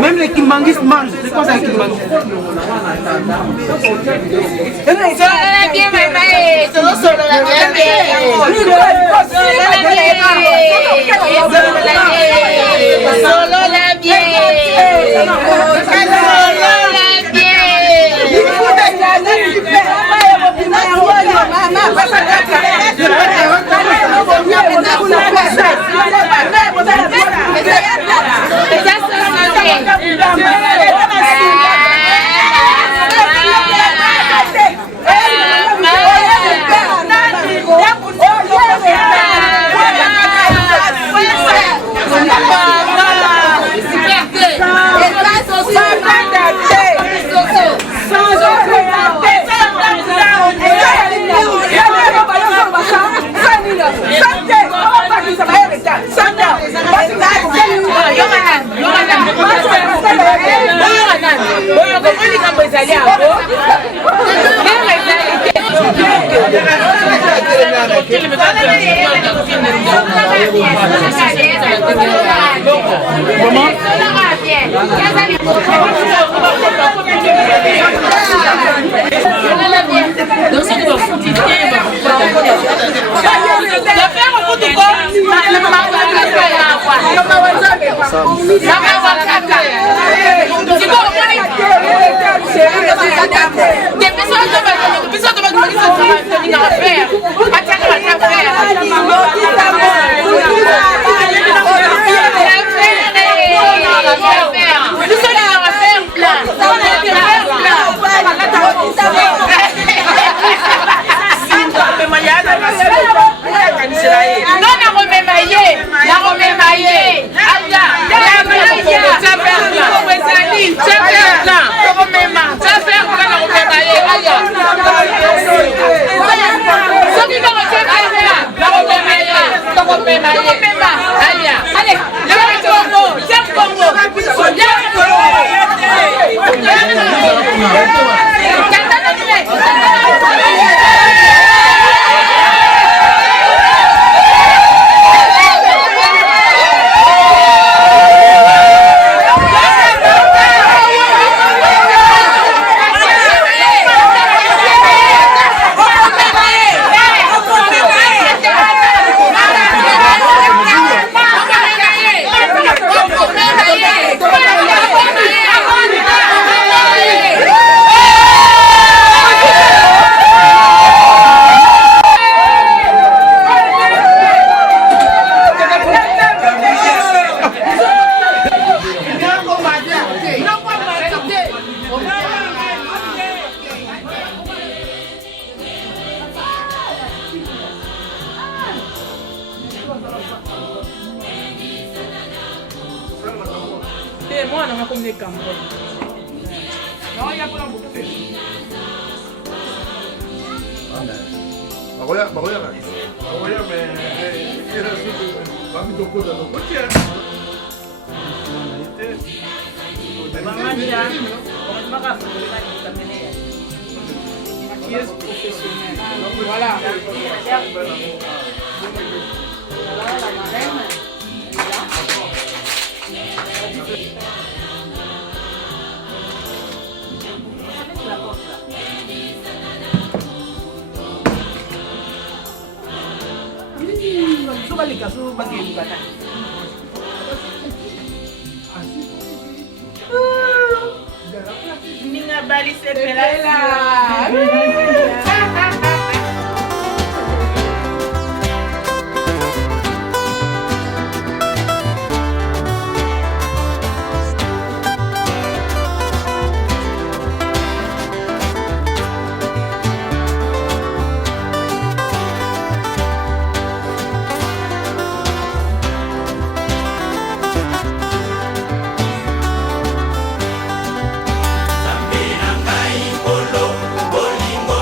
Même les Kimbanguistes mangent. C'est quoi ça, les Kimbanguistes? Bien, maman, solo la moi, on a comme des campagnes. Non, il y a pas beaucoup de fait. Bagoya, mais era tudo. Vamos do conta do coche. Maquilleuse professionnelle. Donc voilà. Suka likasu bagi bukatan. Ninga bali sepela. Bolingo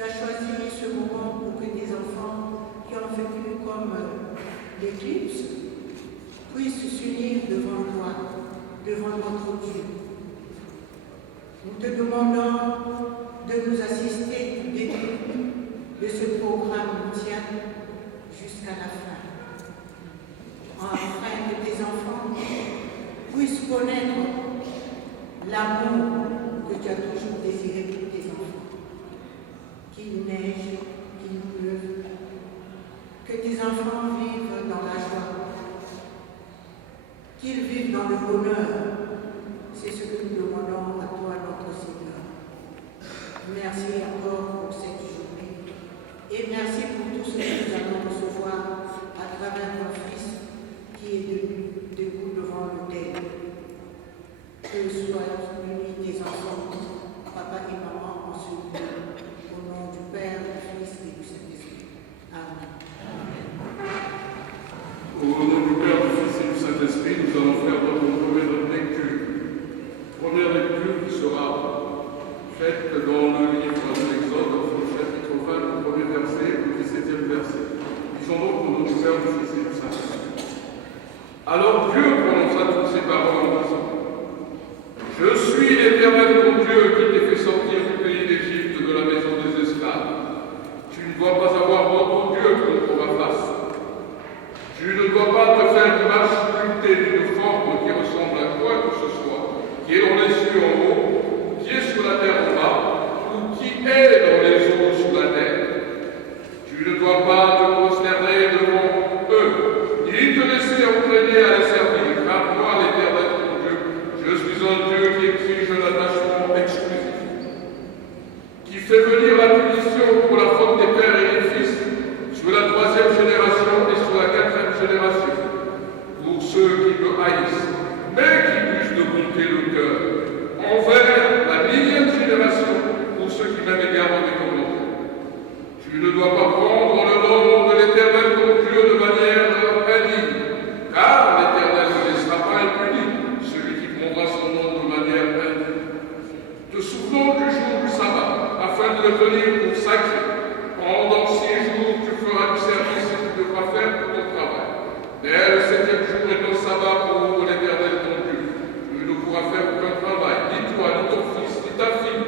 Tu as choisi ce moment pour que tes enfants qui ont vécu comme l'éclipse puissent s'unir devant toi, devant notre Dieu. Nous te demandons de nous assister du début de ce programme mondial jusqu'à la fin, afin que tes enfants puissent connaître l'amour que tu as toujours désiré pour tes enfants. Qu'il neige, qu'il pleuve, que tes enfants vivent dans la joie, qu'ils vivent dans le bonheur. C'est ce que nous demandons à toi, notre Seigneur. Merci encore pour cette journée et merci pour tout ce que nous allons recevoir à travers ton Fils qui est debout devant l'autel. Que soient unis tes enfants, papa et maman, en ce lieu, au nom du Père, du Fils et du Saint-Esprit. Amen. Au nom du Père, du Fils et du Saint-Esprit, nous allons faire notre première lecture. Première lecture qui sera faite dans le livre de l'Exode, au chapitre 20, le premier verset, le 17e verset. Lisons donc au nom du Père, du Fils et du Saint-Esprit. Alors Dieu prononça toutes ces paroles en disant: Je suis l'Éternel ton Dieu qui t'ai fait sortir du pays d'Égypte, de la maison des esclaves. Tu ne dois pas avoir d'autre Dieu contre ma face. Tu ne dois pas te faire d'image sculptée d'une forme qui ressemble à quoi que ce soit, qui est dans les cieux en haut, qui est sur la terre en bas, ou qui est dans les eaux sous la terre. Tu ne dois pas te prosterner devant eux, ni te laisser entraîner à les servir, car moi, l'Éternel ton Dieu, je suis un Dieu qui exige un attachement exclusif, qui fait venir la punition pour la faute des pères et des fils sur la 3e génération et sur la 4e génération, pour ceux qui me haïssent, mais qui puissent de bonté le cœur, envers la 10e génération, pour ceux qui m'aiment et gardent mes commandements. Tu ne dois pas prendre le nom de l'Éternel ton Dieu de manière indigne, car l'Éternel ne laissera pas impuni celui qui prendra son nom de manière indigne. Te souvenons du jour du sabbat, afin de le tenir pour sacré. Pendant 6 jours, tu feras du service et tu devras faire tout ton travail. Mais le 7e jour est un sabbat pour l'Éternel ton Dieu. Tu ne pourras faire aucun travail, ni toi, ni ton fils, ni ta fille,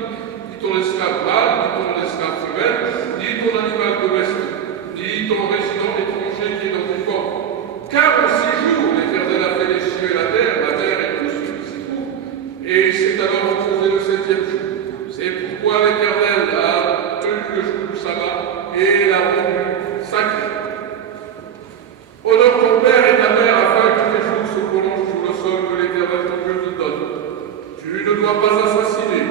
ni ton esclave mâle, ni ton esclave femelle, ni ton animal domestique, ni ton résident étranger qui est dans ton corps. Car en 6 jours, l'Éternel a fait les cieux et la terre et tout ce qui s'y trouve. Et c'est alors reposé le 7e jour. C'est pourquoi l'Éternel a tenu le jour du sabbat et l'a rendu sacré. Honore ton père et ta mère afin que tes jours se prolongent sur le sol que l'Éternel ton Dieu te donne. Tu ne dois pas assassiner,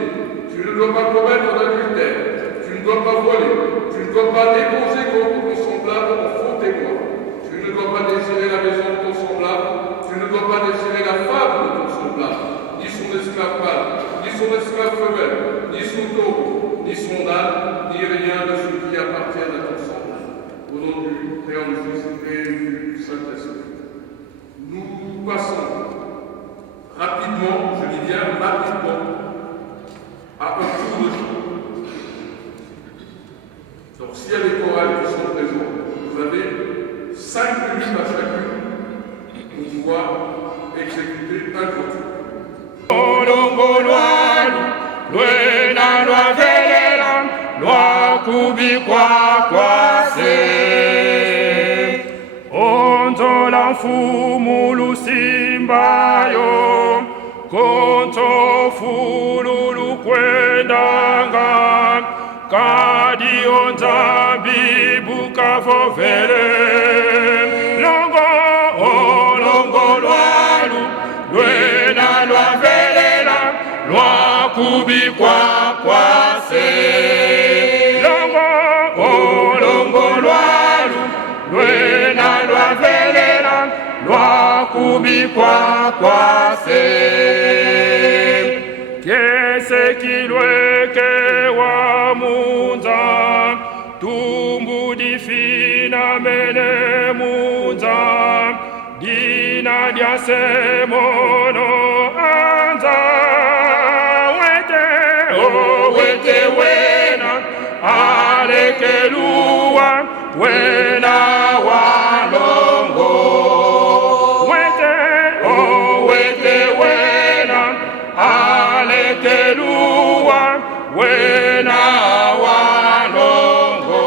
tu ne dois pas commettre d'adultère, tu ne dois pas voler, tu ne dois pas déposer contre ton semblable en faux témoin, tu ne dois pas désirer la maison de ton semblable, tu ne dois pas désirer la femme de ton semblable, ni son esclave mâle, ni son esclave femelle, ni son taureau, ni son âne, ni rien de ce qui appartient à ton semblable. Au nom du Père, du Fils et du Saint-Esprit. Nous passons rapidement, je dis bien rapidement, à un tour de jour. Donc s'il y a des chorales qui sont présents, vous avez 5 minutes à chacune pour pouvoir exécuter un tour. Onzola mfumu lusimbayo konto fululu kwendanga kadi onzambi bukavovele longo olongo lwalu lwena lwavelela lwakubikwa kwase longo olongo lwalu lwena lwavelela lwakubikwa kwase kese kilweke wa munza tumbu difina mene munza dina dia semono anza wete o wete wena luwa wena walongo wete wena alete luwa wena walongo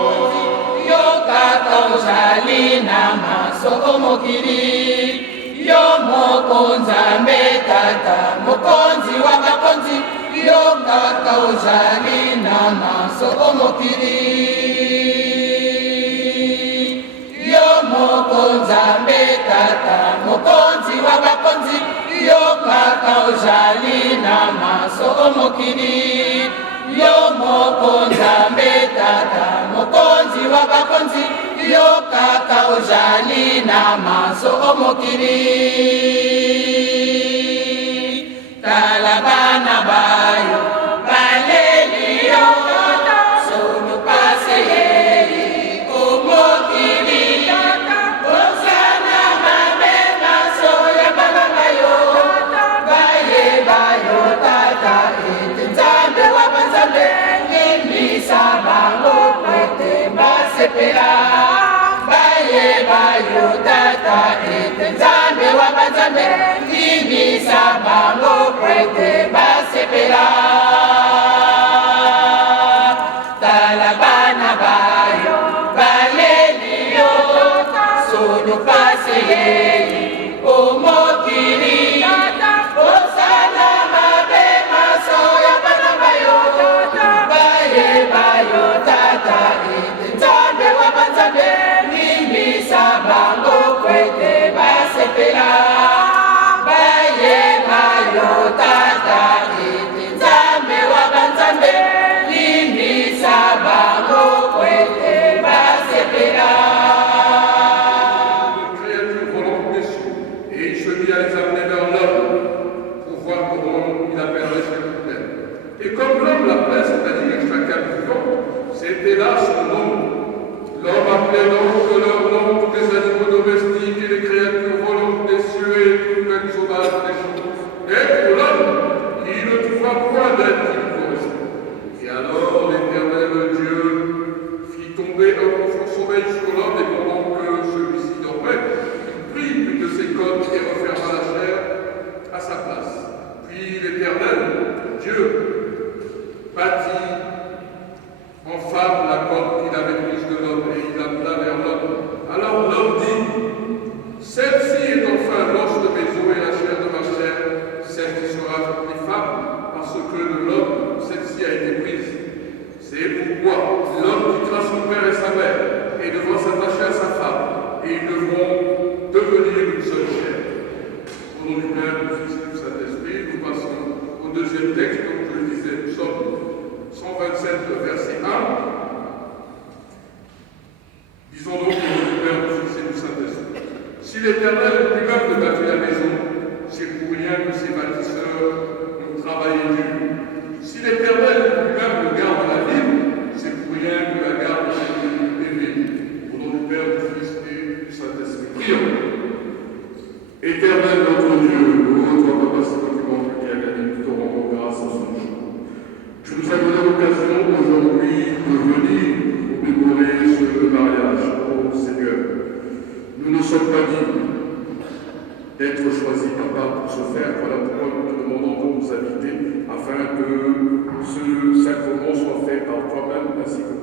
yokaka ozali na masoko mokili yo mokonza metata mokonzi wa bakonzi yokaka ozali na masoko mokili yo mokonza metata mokonzi wa bakonzi yokaka ozali na masoko mokili yo mokonza metata mokonzi wa bakonzi yokaka ozali na masoko mokili tala bana bayo baleli yo sonu pase yeli komokili osana mabe maso ya baba bayo baye bayo tata ete nzambe wa banzambe limisa bango kwete basepela baye bayo tata ete nzambe wa banzambe limisa bango kwete basepela tala bana bayo baleli yo sonu pase yeli omokili osala mabe maso ya bana bayo baye bayo tata ete nzambe wa banzambe limisa bango kwete basepela baye bayo tata ete nzambe wa banzambe limisa bango kwete basepela Créature volant dessus, et il se mit à les amener vers l'homme pour voir comment il appellerait ses problèmes. Et comme l'homme l'appelait, c'est-à-dire chacun vivant, c'était là son nom. L'homme appelait donc de leur nom tous les animaux domestiques et les créatures volantes des cieux et toutes les sauvages des choses. Et pour l'homme, il ne trouva point d'être qui lui correspond. Et alors l'Éternel Dieu fit tomber un profond sommeil sur l'homme, et pendant que celui-ci dormait, il prit une de ses côtes et referma la chair à sa place. Puis l'Éternel Dieu bâtit en femme la côte qu'il avait prise de l'homme, et il l'appela vers l'homme. Alors l'homme dit, celle-ci est enfin l'os de mes os et la chair de ma chair, celle qui sera appelée femme, parce que de l'homme celle-ci a été prise. C'est pourquoi l'homme quittera son père et sa mère, et devra s'attacher à sa femme, et ils devront devenir une seule chair. Au nom du Père, du Fils et du Saint-Esprit, nous passons au deuxième texte, comme je le disais, Psaume 127, verset 1. Disons donc au nom du Père, du Fils et du Saint-Esprit. Si l'Éternel lui-même ne bâtit la maison, c'est pour rien que ses bâtisseurs ont travaillé dur. Si l'Éternel lui-même le garde la ville, c'est pour rien que la garde est ville. Au nom du Père, du Fils et du Saint-Esprit. Prions. Éternel notre Dieu, heureux toi, Papa, ce document qui a gagné, nous te rendons grâce à ce jour. Tu nous as donné l'occasion aujourd'hui de venir commémorer ce mariage, ô Seigneur. Nous ne sommes pas dignes d'être choisis, Papa, pour ce faire. Voilà pourquoi nous te demandons de nous habiter, afin que ce sacrement soit fait par toi-même, ainsi que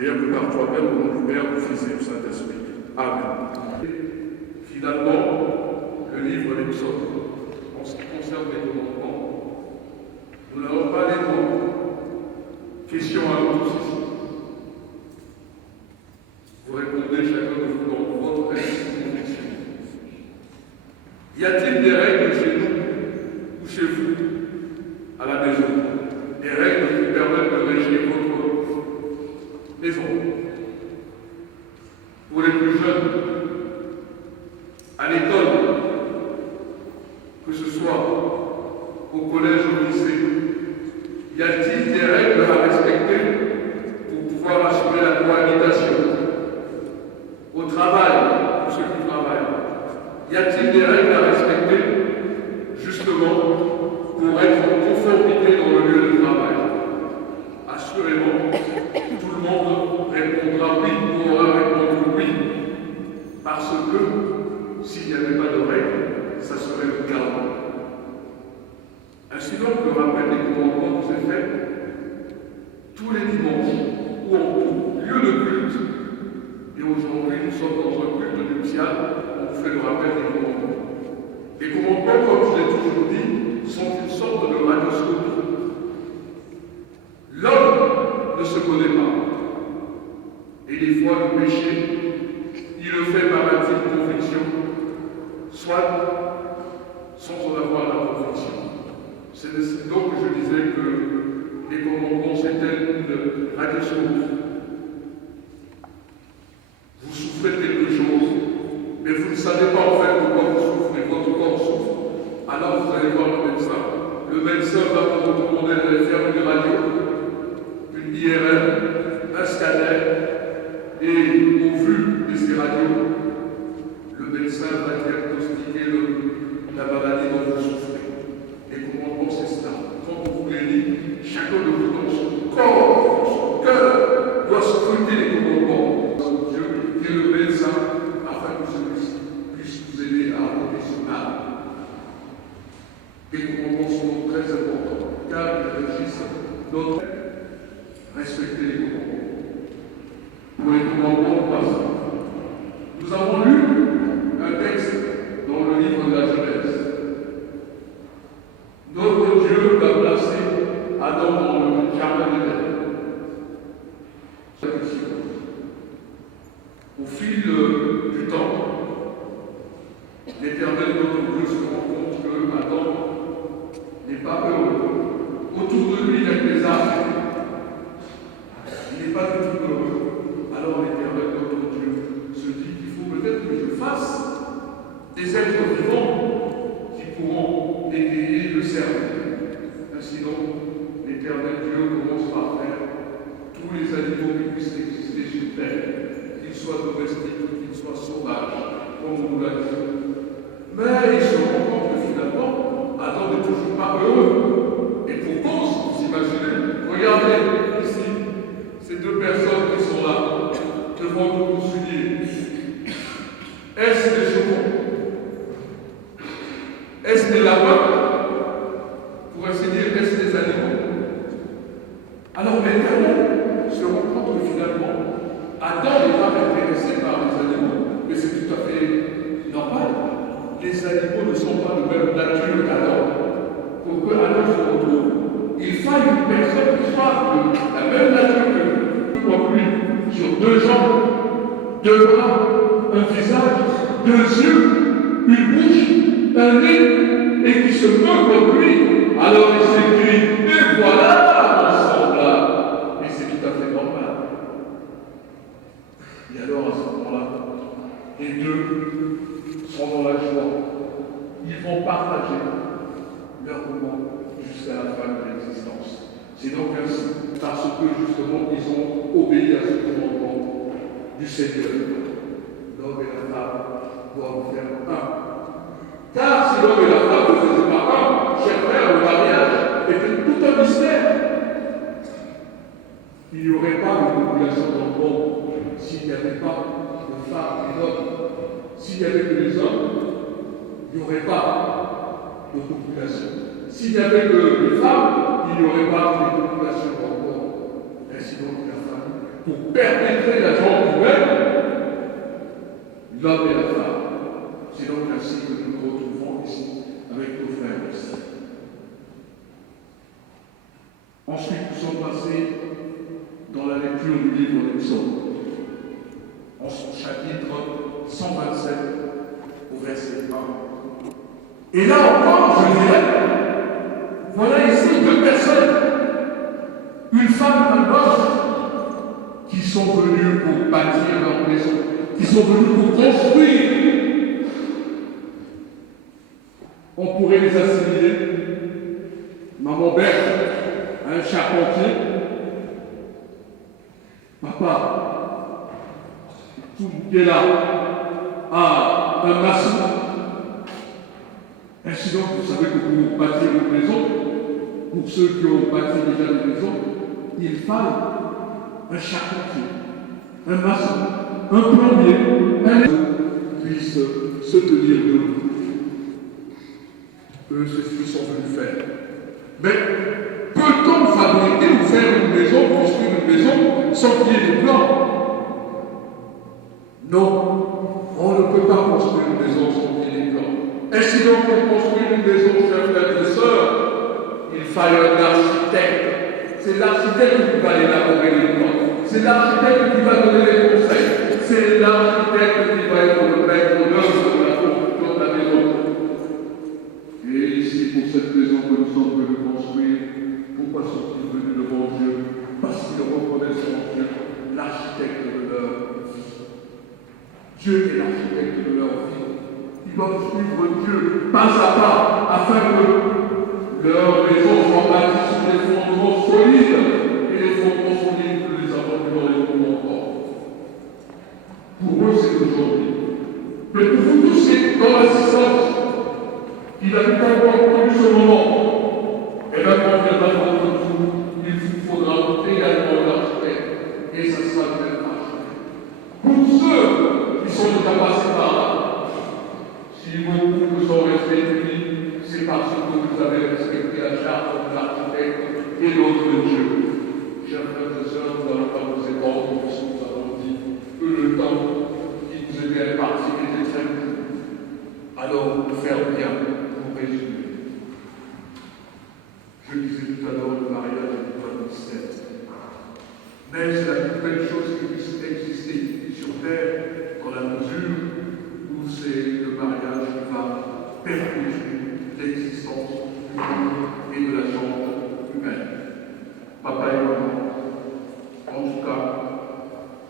rien que par toi-même, au nom du Père, du Fils et du Saint-Esprit. Amen. Finalement, le livre des psaumes, en ce qui concerne les commandements, nous n'allons pas les mots. Question à nous tous ici. Vous répondez chacun de vous dans votre conviction. Y a-t-il des règles chez nous ou chez vous, à la maison? Des règles qui permettent de régir votre maison? Pour les plus jeunes, à l'école, que ce soit au collège ou au lycée, y a-t-il des règles à respecter pour pouvoir assurer la cohabitation? Au travail, pour ceux qui travaillent, y a-t-il des règles à respecter justement pour être en conformité dans le lieu de travail? Assurément, tout le monde répondra oui pour Et des fois, le péché, il le fait par intime conviction, soit sans en avoir la conviction. C'est donc que je disais que les commandements, c'était une radio-chose. Vous souffrez de quelque chose, mais vous ne savez pas en fait de quoi vous souffrez, votre corps souffre. Alors vous allez voir le médecin. Le médecin va vous recommander d'aller faire une radio, une IRM, un scanner, et au vu de ces radios, le médecin va diagnostiquer la maladie dont vous souffrez. Les commandements, c'est cela. Quand on vous les dit, chacun de vous dans son corps, son cœur, doit scruter les commandements de Dieu et le médecin afin que celui-ci puisse vous aider à arrêter ce mal. Les commandements sont très importants car ils régissent notre respecter les commandements. Pour les commandements passés. Nous avons lu un texte dans le livre de la Genèse. Notre Dieu va placer Adam dans le jardin d'Éden. Au fil du temps, l'Éternel, notre Dieu, se rend compte que Adam n'est pas heureux. Autour de lui, il y a des arbres. Il n'est pas du tout heureux. Alors l'Éternel, notre Dieu, se dit qu'il faut peut-être que je fasse des êtres vivants qui pourront égayer le cerveau. Ainsi donc, l'Éternel Dieu commence par faire tous les animaux qui puissent exister sur terre, qu'ils soient domestiques ou qu'ils soient sauvages, comme on nous l'a dit. Mais il se rend compte que finalement, Adam n'est toujours pas heureux. Et pour cause, vous imaginez, regardez ici, ces deux personnes qui sont là, devant nous souliers. Est-ce des chevaux? Est-ce des lapins? Pour ainsi dire, est-ce des animaux? Alors l'Éternel se rend compte que finalement, Adam n'est pas intéressé par les animaux, mais c'est tout à fait normal. Les animaux ne sont pas de même nature qu'Adam. Pour que Adam se retrouve, il faille une personne qui soit de la même nature que lui, comme lui, sur deux jambes, deux bras, un visage, deux yeux, une bouche, un nez, et qui se meut comme lui. Alors il s'écrit, et voilà mon semblable. Et c'est tout à fait normal. Et alors à ce moment-là, les deux sont dans la joie. Ils vont partager leur moment jusqu'à la fin de l'existence. C'est donc ainsi, parce que justement ils ont obéi à ce commandement du Seigneur. L'homme et la femme doivent faire un. Car si l'homme et la femme ne faisaient pas un, chers frères, le mariage était tout un mystère. Il n'y aurait pas de population dans le monde s'il n'y avait pas de femmes et d'hommes. S'il n'y avait que les hommes, il n'y aurait pas de population. S'il n'y avait que les femmes, il n'y aurait pas de population dans le monde. Ainsi donc la femme, pour perpétrer la genre humaine, l'homme et la femme. C'est donc ainsi que nous nous retrouvons ici avec nos frères et sœurs. Ensuite, nous sommes passés dans la lecture du livre des Psaumes, en son chapitre 127, au verset 1. Et là encore, je dirais, voilà ici deux personnes, une femme et un homme, qui sont venus pour bâtir leur maison, qui sont venus pour construire. On pourrait les assimiler, maman Berthe, un charpentier, papa, tout qui est là, à un maçon. Ainsi donc, vous savez que pour bâtir une maison, pour ceux qui ont bâti déjà des maisons, il fallait un charpentier, un maçon, un plombier, un puisse se tenir debout. Eux, c'est ce qu'ils sont venus faire. Mais peut-on fabriquer ou faire une maison, construire une maison, sans qu'il y ait des plans? Non, on ne peut pas construire une maison sans qu'il y ait des plans. Ainsi donc, pour construire une maison, chers frères et sœurs, il fallait un architecte. C'est l'architecte qui va élaborer les plans. C'est l'architecte qui va donner les conseils. C'est l'architecte qui va être le maître d'œuvre de la construction de la maison. Et ici, pour cette maison que nous sommes venus construire, pourquoi sont-ils venus devant Dieu? Parce qu'ils reconnaissent en Dieu l'architecte de leur vie. Dieu est l'architecte de leur vie. Ils doivent suivre Dieu pas à pas, afin que leur maison soit bâtie sur des fondements solides. Et les fondements solides, nous les avons vus dans les moments encore. Pour eux, c'est aujourd'hui. Mais pour vous tous qui êtes dans l'assistance, qui n'avez pas encore connu ce moment, et bien quand viendra dans votre tour, il vous faudra également l'architecte. Et ça sera le même architecte. Pour ceux qui sont déjà passés par là, si beaucoup vous sont restés unis, c'est parce que vous avez respecté la charte de l'architecte et l'autre de Dieu. Chers frères et sœurs, nous n'allons pas vous étendre, puisque nous avons dit que le temps qui nous était imparti était très court. Alors, faire bien pour résumer. Je disais tout à l'heure, le mariage n'est pas un mystère. Mais c'est la plus belle chose qui puisse exister sur terre, dans la mesure où c'est le mariage qui va perpétuer l'existence du monde et de la chambre humaine. Papa et maman, en tout cas,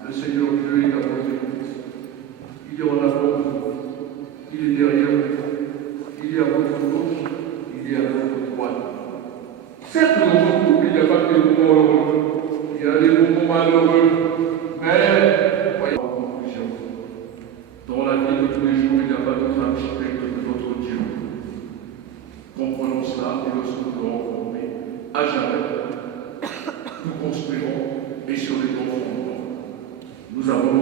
le Seigneur Dieu est à vos écoutes. Il est en avant de vous, il est derrière vous, il est à votre gauche, il est à votre droite. Certes, dans votre couple, il n'y a pas que des moments heureux, il y a des moments malheureux, mais, voyons en conclusion, dans la vie de tous les jours, il n'y a pas d'autre architecte que notre Dieu. Comprenons cela et le souhaitons à jamais. Nous construirons et sur les bons fondements. Nous avons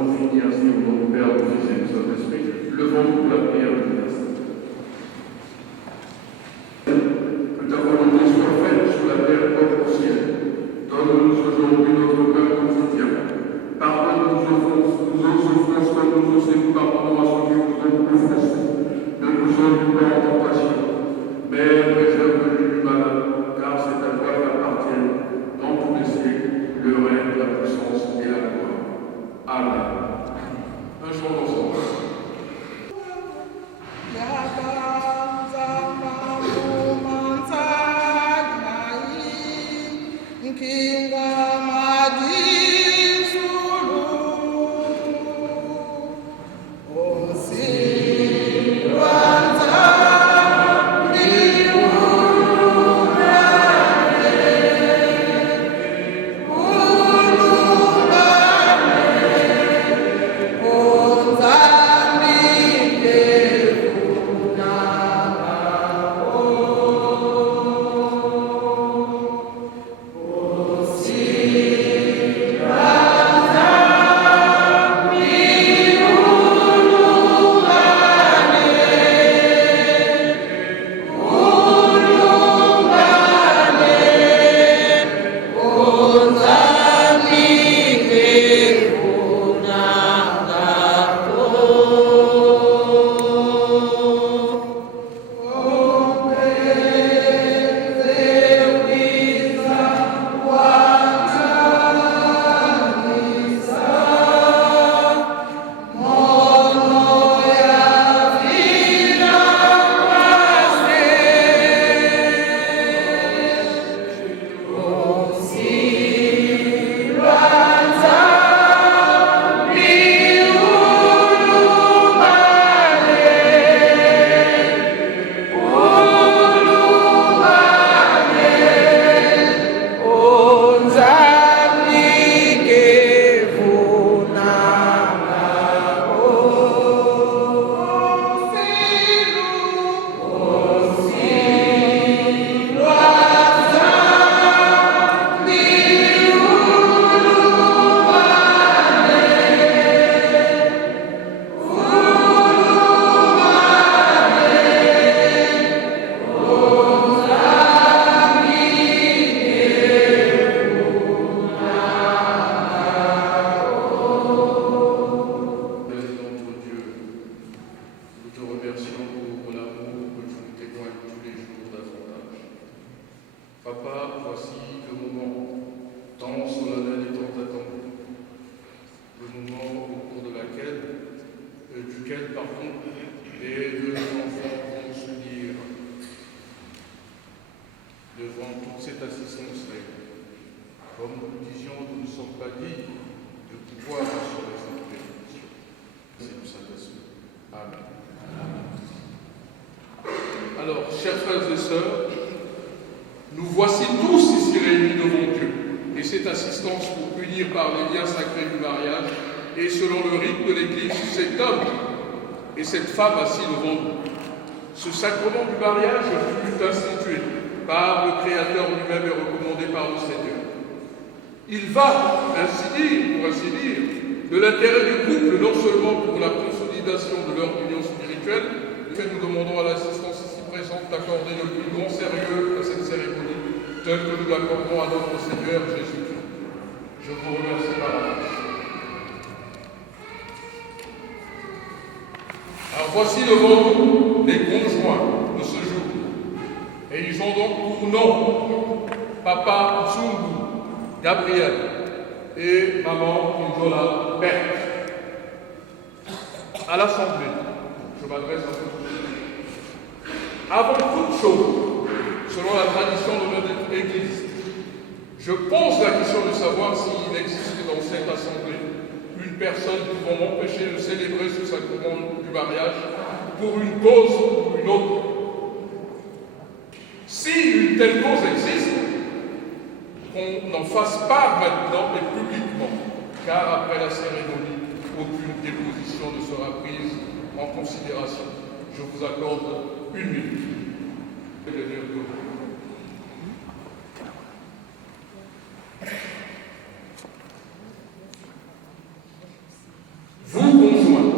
chers frères et sœurs, nous voici tous ici réunis devant Dieu, et cette assistance pour unir par les liens sacrés du mariage, et selon le rite de l'Église, cet homme et cette femme assis devant nous. Ce sacrement du mariage fut institué par le Créateur lui-même et recommandé par le Seigneur. Il va, pour ainsi dire, de l'intérêt du couple, non seulement pour la consolidation de leur union spirituelle, mais nous demandons à l'assistance ici présente d'accorder le plus grand sérieux à cette cérémonie, tel que nous l'accordons à notre Seigneur Jésus-Christ. Je vous remercie par avance. Alors voici devant nous les conjoints de ce jour. Et ils ont donc pour nom Papa Nzungu Gabriel et Maman Kinzola Berthe. À l'Assemblée, je m'adresse à tous. Avant toute chose, selon la tradition de notre Église, je pose la question de savoir s'il existe dans cette Assemblée une personne pouvant m'empêcher de célébrer ce sacrement du mariage pour une cause ou une autre. Si une telle cause existe, qu'on n'en fasse pas maintenant et publiquement, car après la cérémonie, aucune déposition ne sera prise en considération. Je vous accorde 1 minute. Vous, conjoints,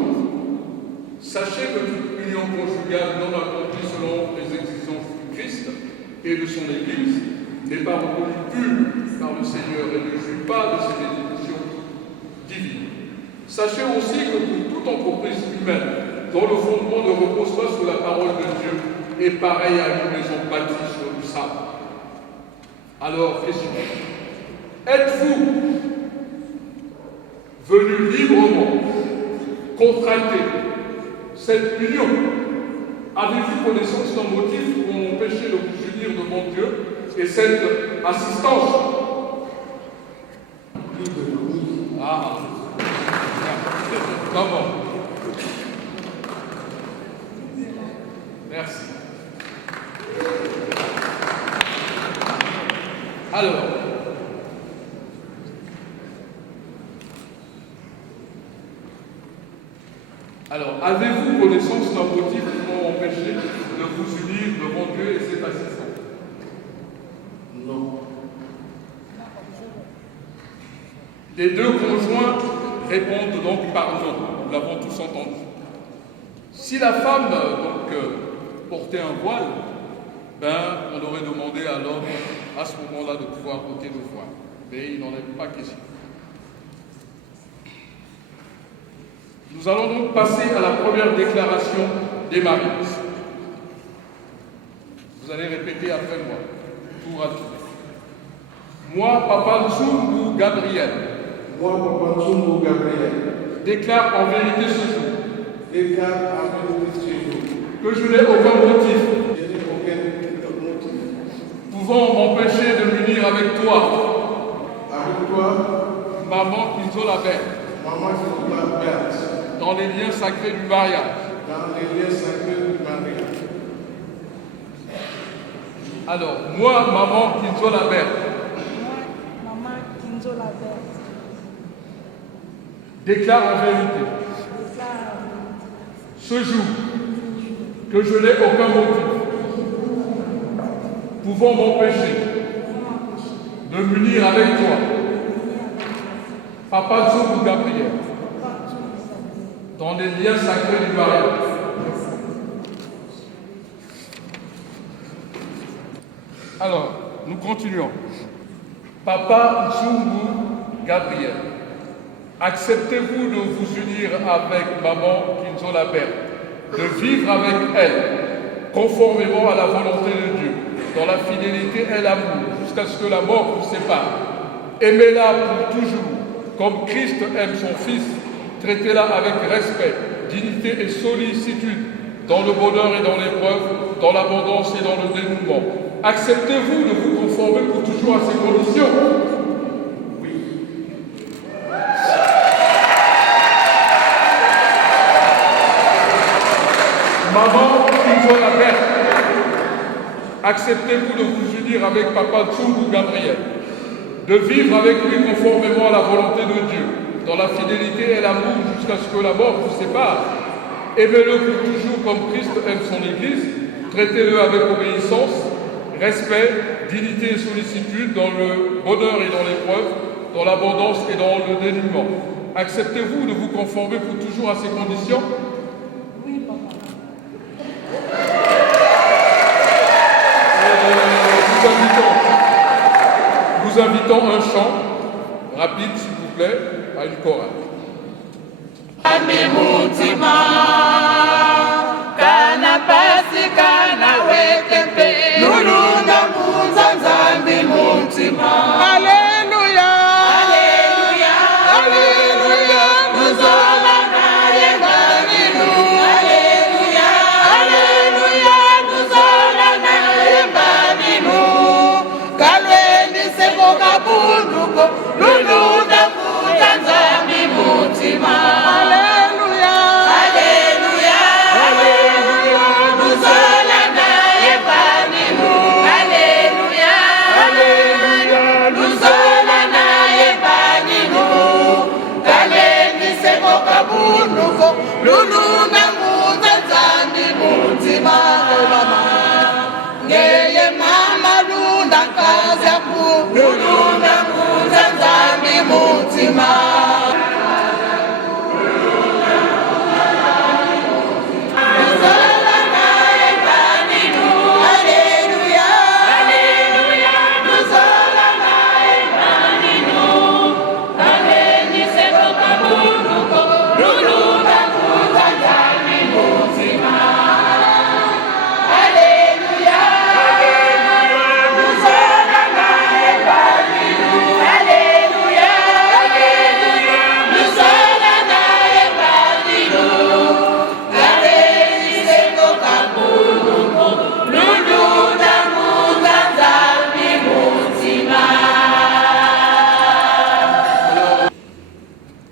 sachez que toute union conjugale non accomplie selon les exigences du Christ et de son Église n'est pas reconnue pure par le Seigneur et ne jouit pas de ses bénédictions divines. Sachez aussi que pour toute entreprise humaine, dont le fondement ne repose pas sur la parole de Dieu, est pareil à une maison bâtie sur le sable. Alors, question. Êtes-vous venu librement contracter cette union? Avez-vous connaissance d'un motif pour m'empêcher de vous unir devant Dieu et cette assistance? Ah, comment? Merci. Alors, avez-vous connaissance d'un motif pour m'empêcher de vous unir devant Dieu et cette assistance? Non. Les deux conjoints répondent donc par non. Nous l'avons tous entendu. Si la femme portait un voile, on aurait demandé à l'homme à ce moment-là de pouvoir ôter le voile. Mais il n'en est pas question. Nous allons donc passer à la première déclaration des mariés. Vous allez répéter après moi, tour à tour. Moi, Papa Nzungu Gabriel. Moi, Papa Nzungu Gabriel. Déclare en vérité ce jour. Déclare en vérité ce jour. Que je n'ai aucun motif. Je n'ai aucun motif. Pouvant m'empêcher de m'unir avec toi. Avec toi. Maman Kinzola Berthe. Maman Kinzola Berthe. Dans les liens sacrés du mariage. Dans les liens sacrés du mariage. Alors, moi, Maman Kinzola Berthe. Moi, Maman Kinzola Berthe. Déclare en vérité. Ce jour, que je n'ai aucun motif pouvant m'empêcher de m'unir avec toi, Papa Nzungu Gabriel, dans les liens sacrés du mariage. Alors, nous continuons. Papa Nzungu Gabriel, acceptez-vous de vous unir avec Maman Kinzola Berthe, de vivre avec elle, conformément à la volonté de Dieu, dans la fidélité et l'amour, jusqu'à ce que la mort vous sépare. Aimez-la pour toujours, comme Christ aime son Fils. Traitez-la avec respect, dignité et sollicitude, dans le bonheur et dans l'épreuve, dans l'abondance et dans le dénouement. Acceptez-vous de vous conformer pour toujours à ces conditions? Oui. Maman Kinzola Berthe, Acceptez-vous de vous unir avec Papa Tsungu Gabriel, de vivre avec lui conformément à la volonté de Dieu, dans la fidélité et l'amour jusqu'à ce que la mort vous sépare. Aimez-le pour toujours comme Christ aime son Église, traitez-le avec obéissance, respect, dignité et sollicitude dans le bonheur et dans l'épreuve, dans l'abondance et dans le dénuement. Acceptez-vous de vous conformer pour toujours à ces conditions? Oui, papa. Nous invitons un chant rapide, s'il vous plaît, à une chorale.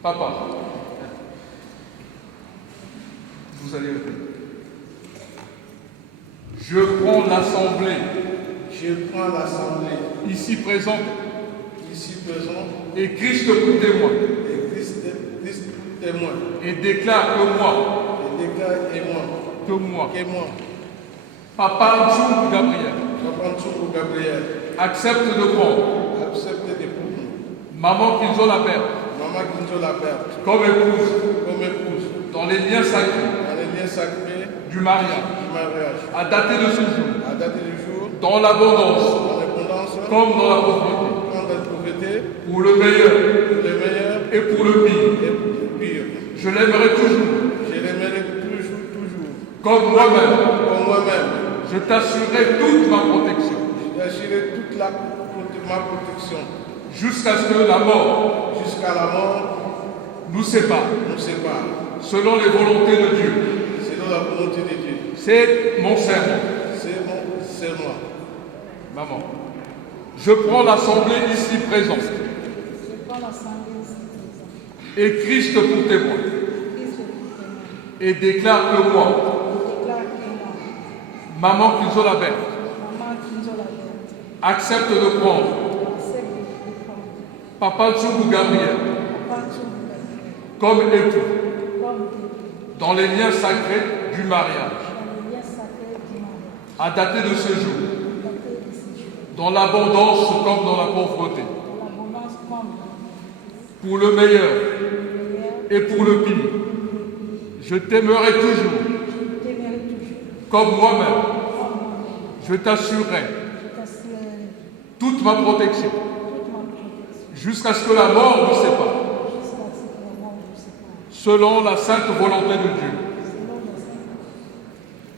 Papa, vous allez répéter. Je prends l'assemblée Je prends l'assemblée ici présente ici présente et Christ pour témoin et Christ témoin et déclare que moi, et déclare que moi, Papa Tsungu Gabriel, Papa Tsungu Gabriel, accepte de prendre accepte de prendre Maman Kinzo la Père Maman Kinzo la Père comme épouse comme épouse dans les liens sacrés dans les liens sacrés du mariage, du mariage, à dater de ce jour, à dater du jour, dans l'abondance dans l'abondance, comme dans la pauvreté, dans la pauvreté, pour le meilleur le meilleur et pour le pire. et le pire. Je l'aimerai toujours, Je l'aimerai toujours, comme moi-même. comme moi-même. Je t'assurerai toute ma protection, D'assurer toute ma protection jusqu'à ce que la mort jusqu'à la mort nous sépare, nous sépare, selon les volontés de Dieu. selon la volonté de Dieu. C'est mon serment. C'est moi. Maman, je prends l'assemblée ici présente Je prends l'assemblée ici présente. et Christ pour témoin Christ pour témoin. et déclare que moi, Je déclare que moi, Maman Kinzo la Père, Maman Kinzo la Verte, accepte de prendre accepte de prendre Papa Tsungu Gabriel Papa Tsungu Gabriel comme époux comme époux dans les liens sacrés du mariage, dans les liens sacrés du mariage, à dater de ce jour, daté de ce jour, dans l'abondance comme dans la pauvreté, dans l'abondance comme dans la pour le meilleur meilleure, et pour le pire. Je t'aimerai toujours, je t'aimerai toujours, comme moi-même. comme moi-même. Je t'assurerai Je t'assurerai toute ma protection, toute ma protection, jusqu'à ce que la mort nous sépare, jusqu'à ce que la mort nous sépare, selon la sainte volonté de Dieu,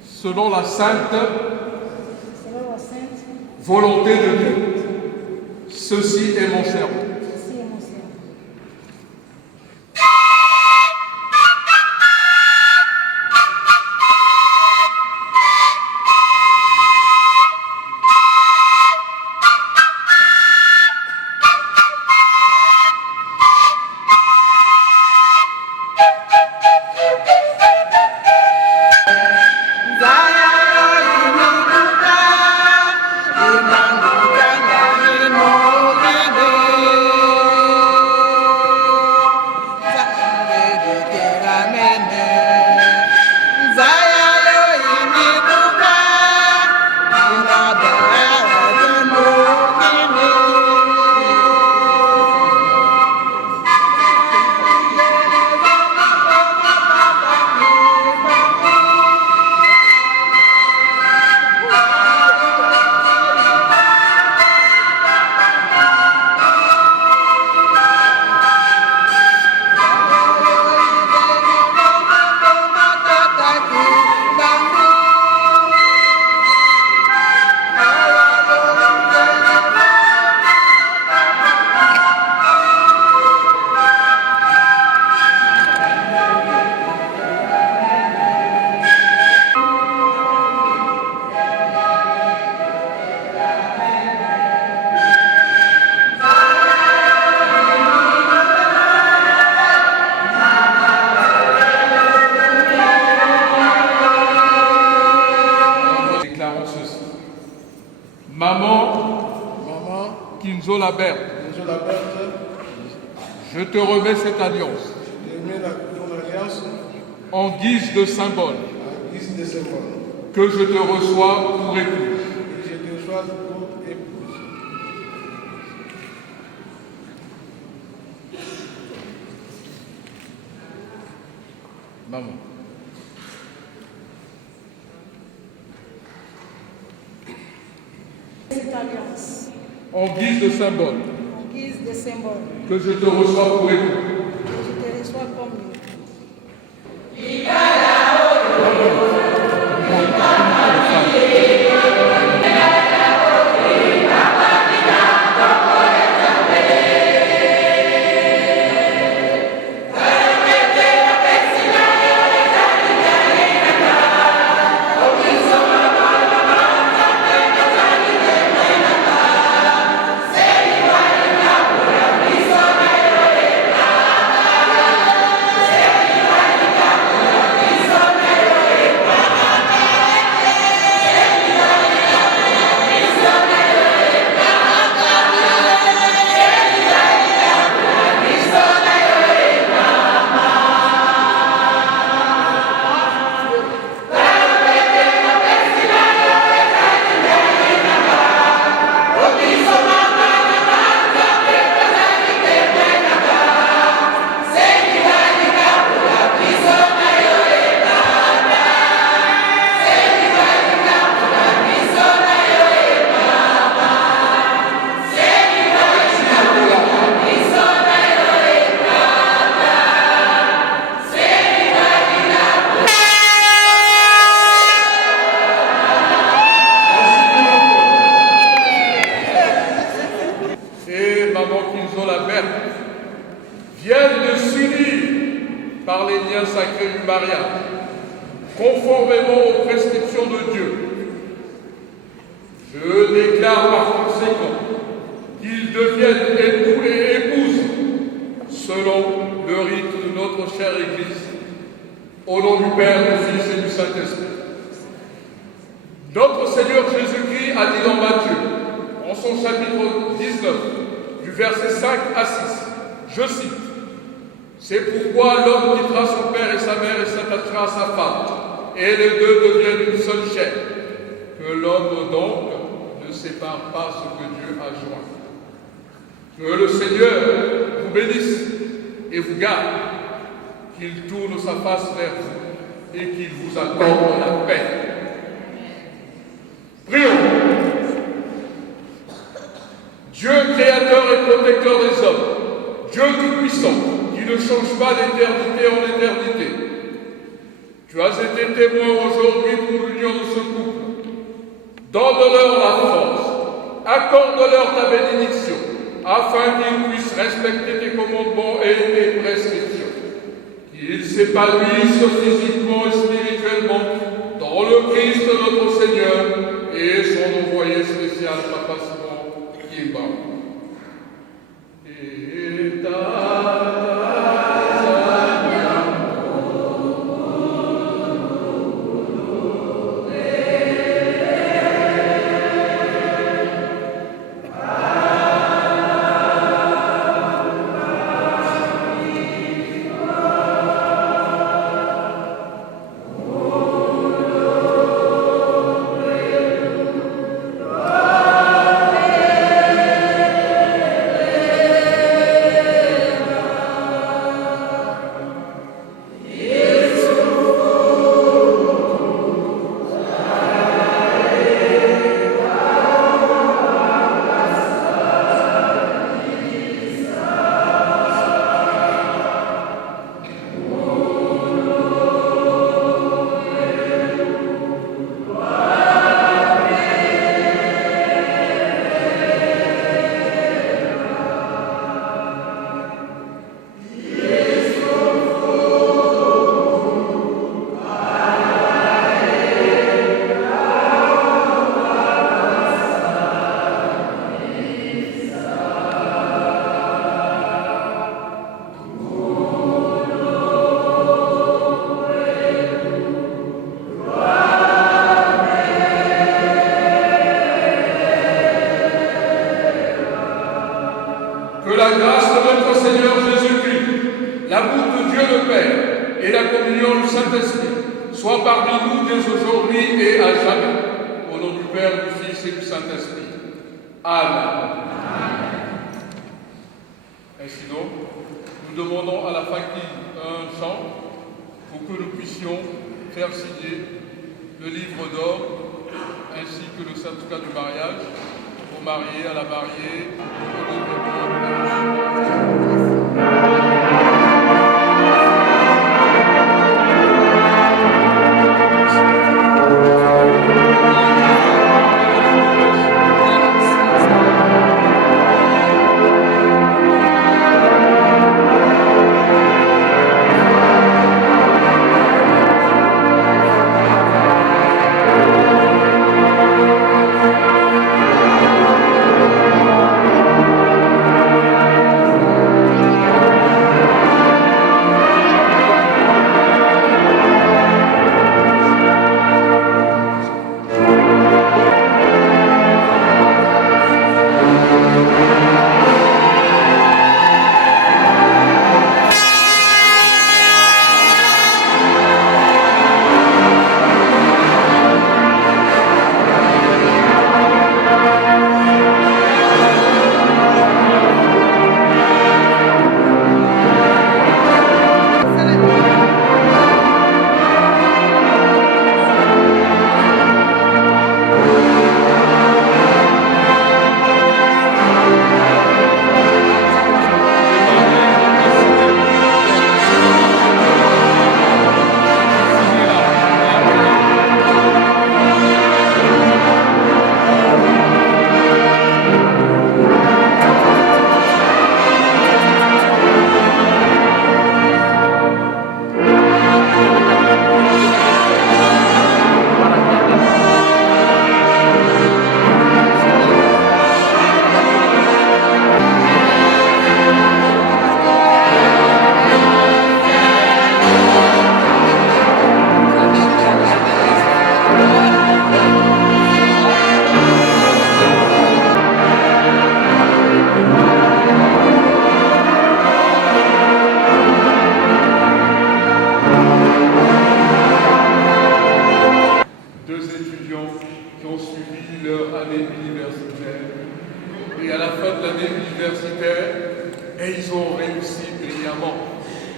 selon la sainte volonté de Dieu. Ceci est mon serment. Ceci est mon serment. Zaya, Kinzola Berthe, je te remets cette alliance ton alliance en guise de symbole en guise de symbole. que je te reçois pour épouse. Et je te reçois pour épouse. Maman. Cette alliance, En guise de symbole en guise de symbole, que je te reçois pour épouse. que je te reçois comme époux. Et maman Kinzola Berthe viennent de s'unir par les liens sacrés du mariage, conformément aux prescriptions de Dieu. Je déclare par conséquent qu'ils deviennent époux et épouses selon le rite de notre chère Église, au nom du Père, du Fils et du Saint-Esprit. Notre Seigneur Jésus-Christ a dit dans Matthieu, en son chapitre 19, du verset 5 à 6, je cite, « C'est pourquoi l'homme quittera son père et sa mère et s'attachera à sa femme, et les deux deviennent une seule chair. Que l'homme donc ne sépare pas ce que Dieu a joint. » Que le Seigneur vous bénisse et vous garde, qu'il tourne sa face vers vous et qu'il vous accorde la paix. Prions. Dieu créateur et protecteur des hommes, Dieu tout-puissant, qui ne change pas d'éternité en éternité, tu as été témoin aujourd'hui pour l'union de ce couple. Donne-leur la force, accorde-leur ta bénédiction, afin qu'ils puissent respecter tes commandements et tes prescriptions. Qu'ils s'épanouissent physiquement et spirituellement dans le Christ notre Seigneur et son envoyé spécial, Papa Simon, qui est mort. Et Amen. de Dieu le Père et la communion du Saint-Esprit soit parmi nous dès aujourd'hui et à jamais. Au nom du Père, du Fils et du Saint-Esprit. Amen. Ainsi donc, nous demandons à la faculté un chant pour que nous puissions faire signer le livre d'or ainsi que le certificat du mariage au marié, à la mariée, au livre d'or.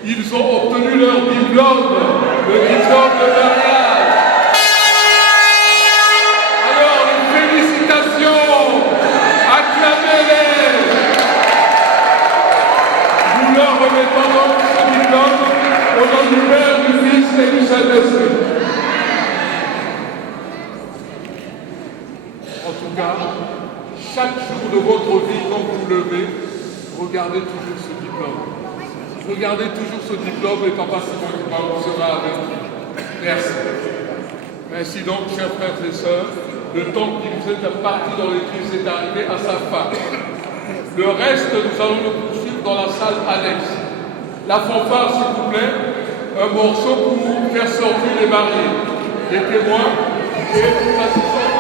Ils ont obtenu leur diplôme, le diplôme de mariage. Alors, une félicitation, acclamez-les. Nous leur remettons donc ce diplôme au nom du Père, du Fils et du Saint-Esprit. En tout cas, chaque jour de votre vie, quand vous vous levez, regardez toujours ce diplôme. Regardez toujours ce diplôme et quand passe votre diplôme sera avec vous. Merci. Ainsi donc, chers frères et sœurs, le temps qui nous est imparti dans l'Église est arrivé à sa fin. Le reste, nous allons le poursuivre dans la salle annexe. La fanfare, s'il vous plaît, un morceau pour faire sortir les mariés, les témoins et l'assistance.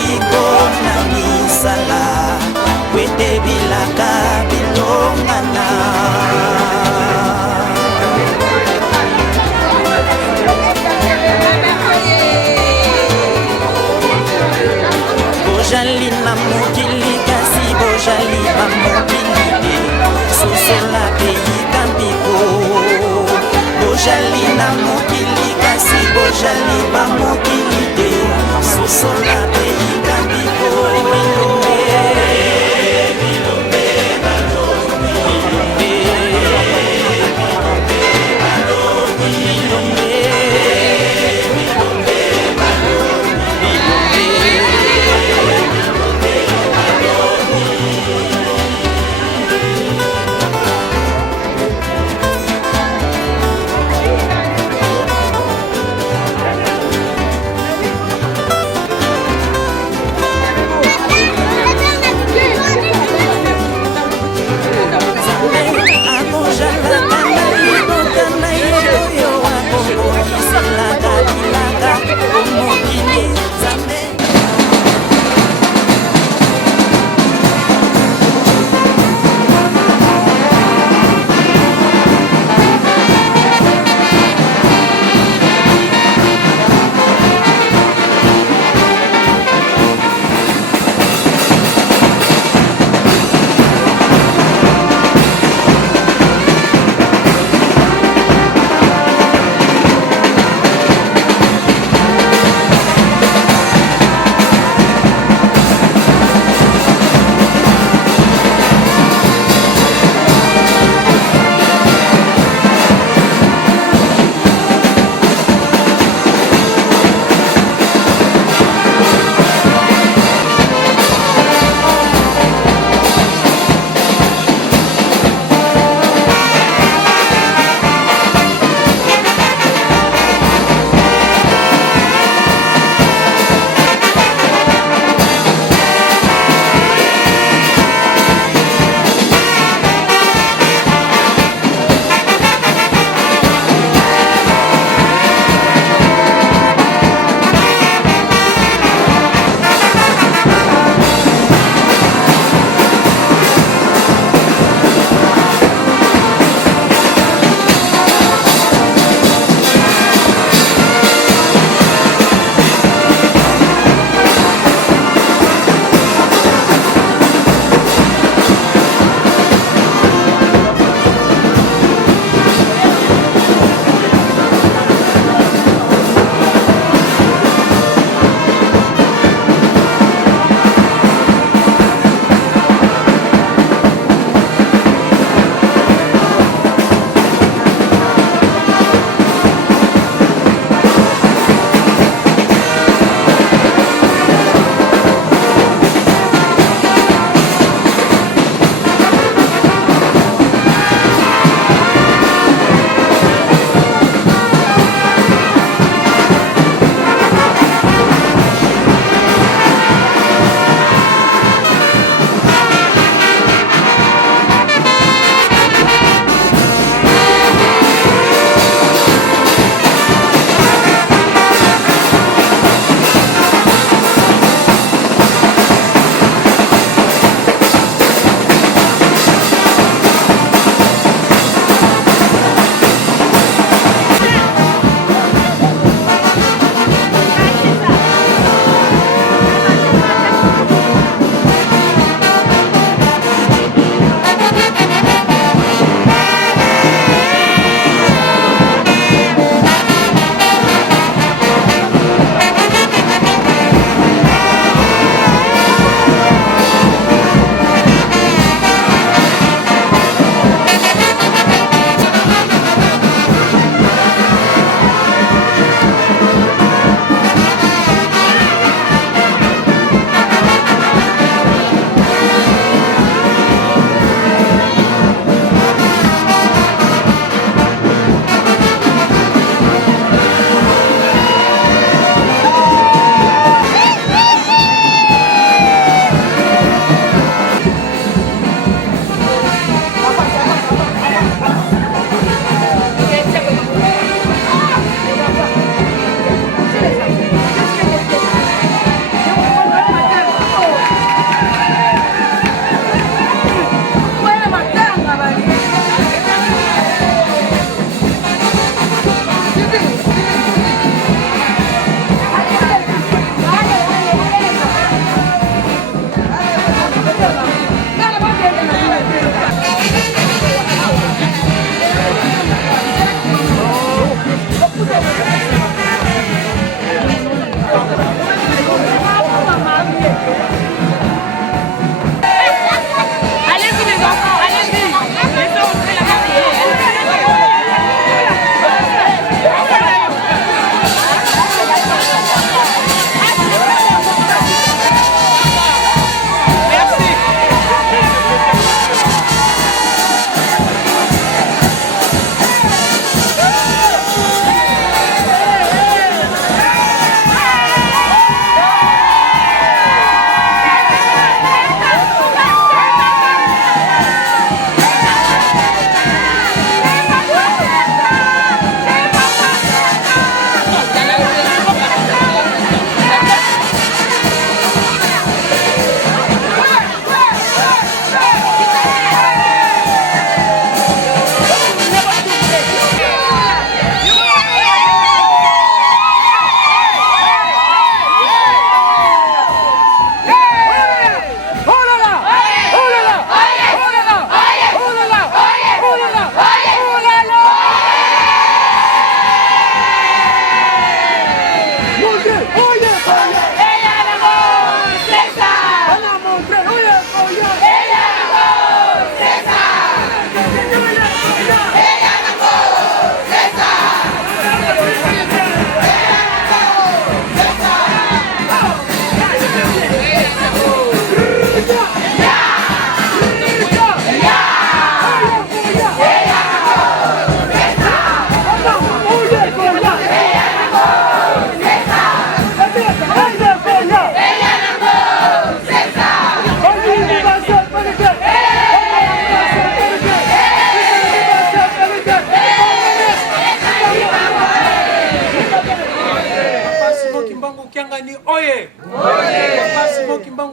liko na misala kwete bilaka bilongana bojali na mokili kasi bojali ba mokili te sosola peyi kampiko bojali na mokili kasi bojali ba mokili te sosola peyi kampiko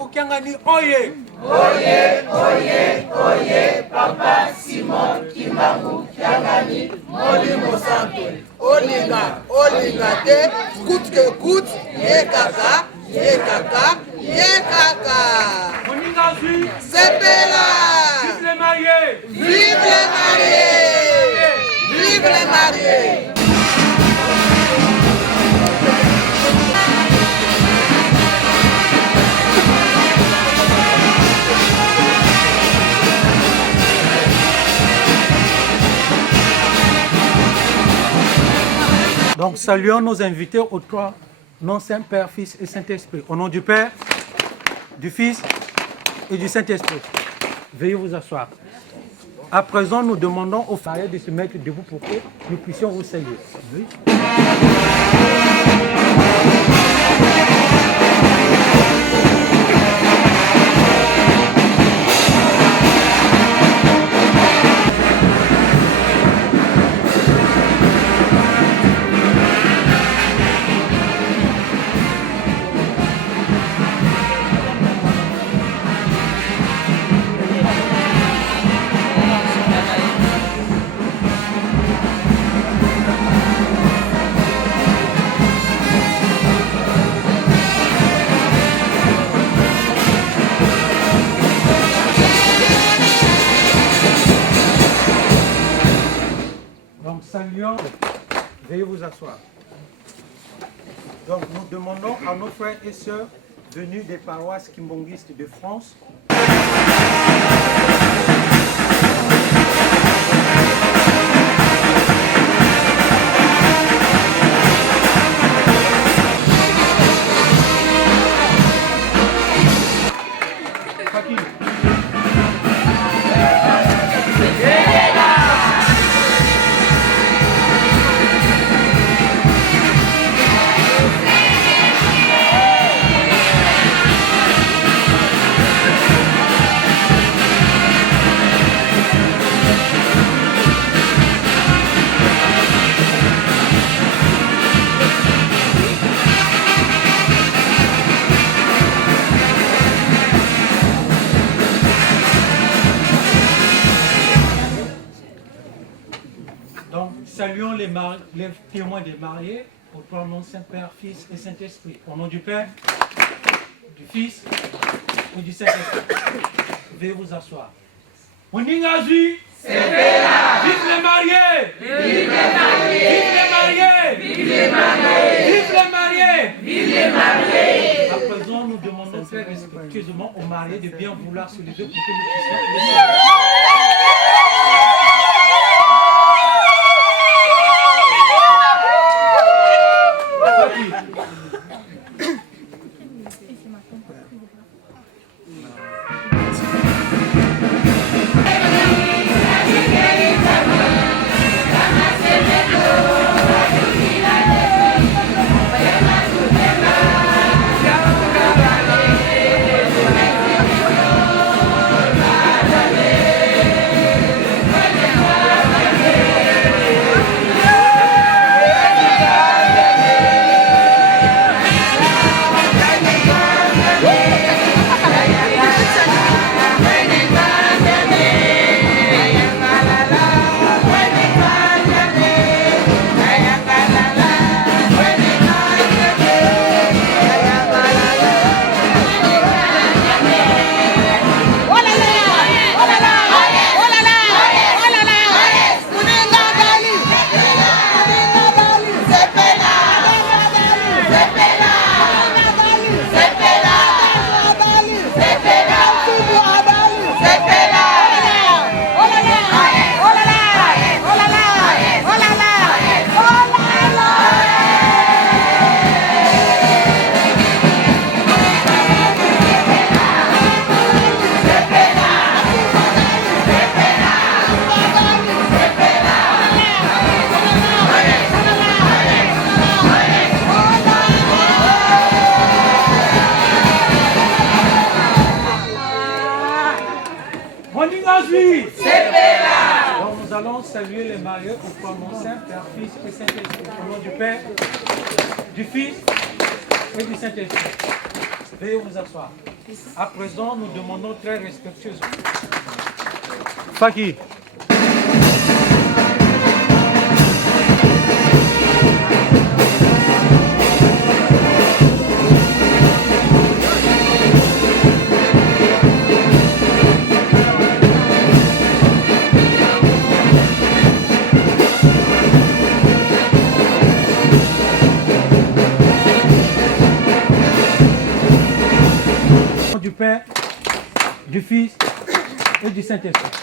Kimbangu Kiangani, oye! Oye, oye, oye, Papa Simon Kimbangu Kiangani, Molimo Santo. Olinga, olinga te, coûte que coûte, ye kaka, ye kaka, ye kaka. Moninga Zui, Sepela! vive les mariés! Vive les mariés! Vive les mariés! Donc saluons nos invités aux trois noms Saint Père, Fils et Saint-Esprit. Au nom du Père, du Fils et du Saint-Esprit. Veuillez vous asseoir. À présent, nous demandons aux mariés de se mettre debout pour que nous puissions vous saluer. Oui. Donc, saluons, veuillez vous asseoir. Donc, nous demandons à nos frères et sœurs venus des paroisses kimbongistes de France saluons les témoins des mariés au trois noms Saint-Père, Fils et Saint-Esprit. Au nom du Père, du Fils et du Saint-Esprit. Veuillez vous asseoir. Moninga Zui, vive les mariés! Vive les mariés! Vive les mariés! Vive les mariés! Vive les mariés! Vive les mariés! À présent, nous demandons très respectueusement aux mariés de bien vouloir se lever pour que nous puissions les saluer. Donc nous allons saluer les mariés au trois noms Saint, Père, Fils et Saint-Esprit. Au nom du Père, du Fils et du Saint-Esprit. Veuillez vous asseoir. À présent, nous demandons très respectueusement. Faki. Du Père, du Fils et du Saint-Esprit.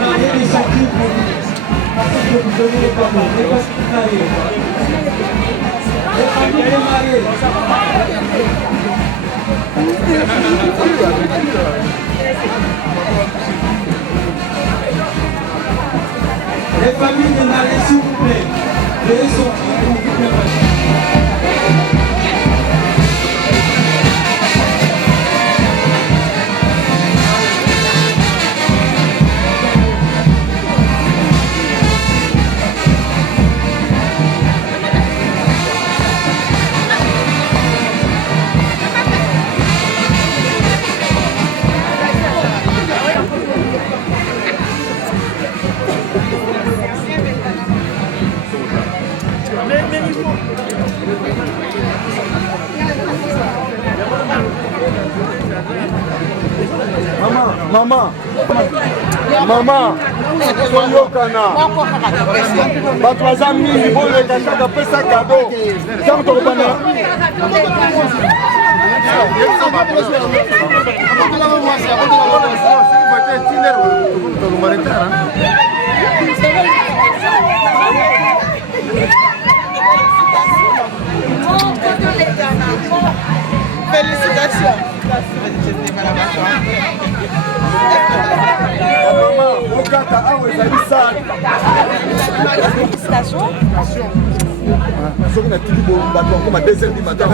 mariés des sorties pour vous. Afin de vous donner les cadeaux. Les personnes mariées. Les familles mariées. Les familles de mariés, s'il vous plaît. Veuillez sortir pour vous préparer. Mama, soyokana bato baza mingi boleka chaka pesa kado ntango tokobana Félicitations. soki natiki bato yango ma 2h du matin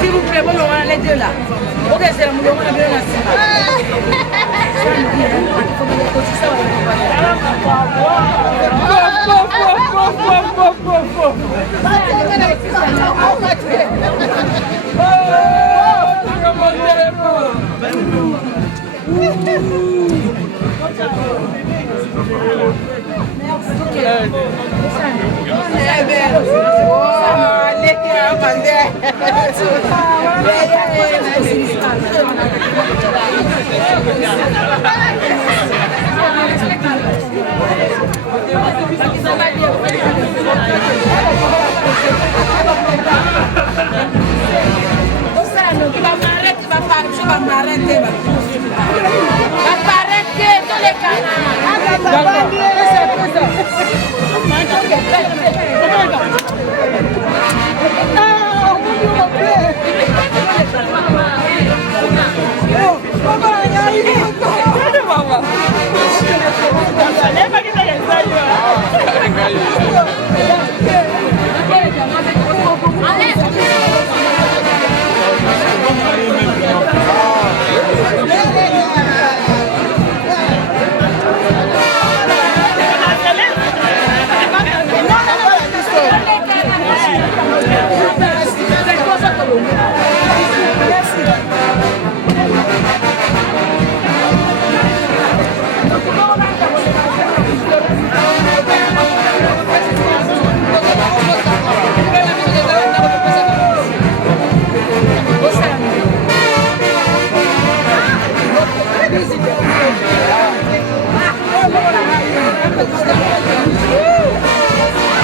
S'il vous plaît, bon, on les deux là. Ok, c'est le moulon, on a bien la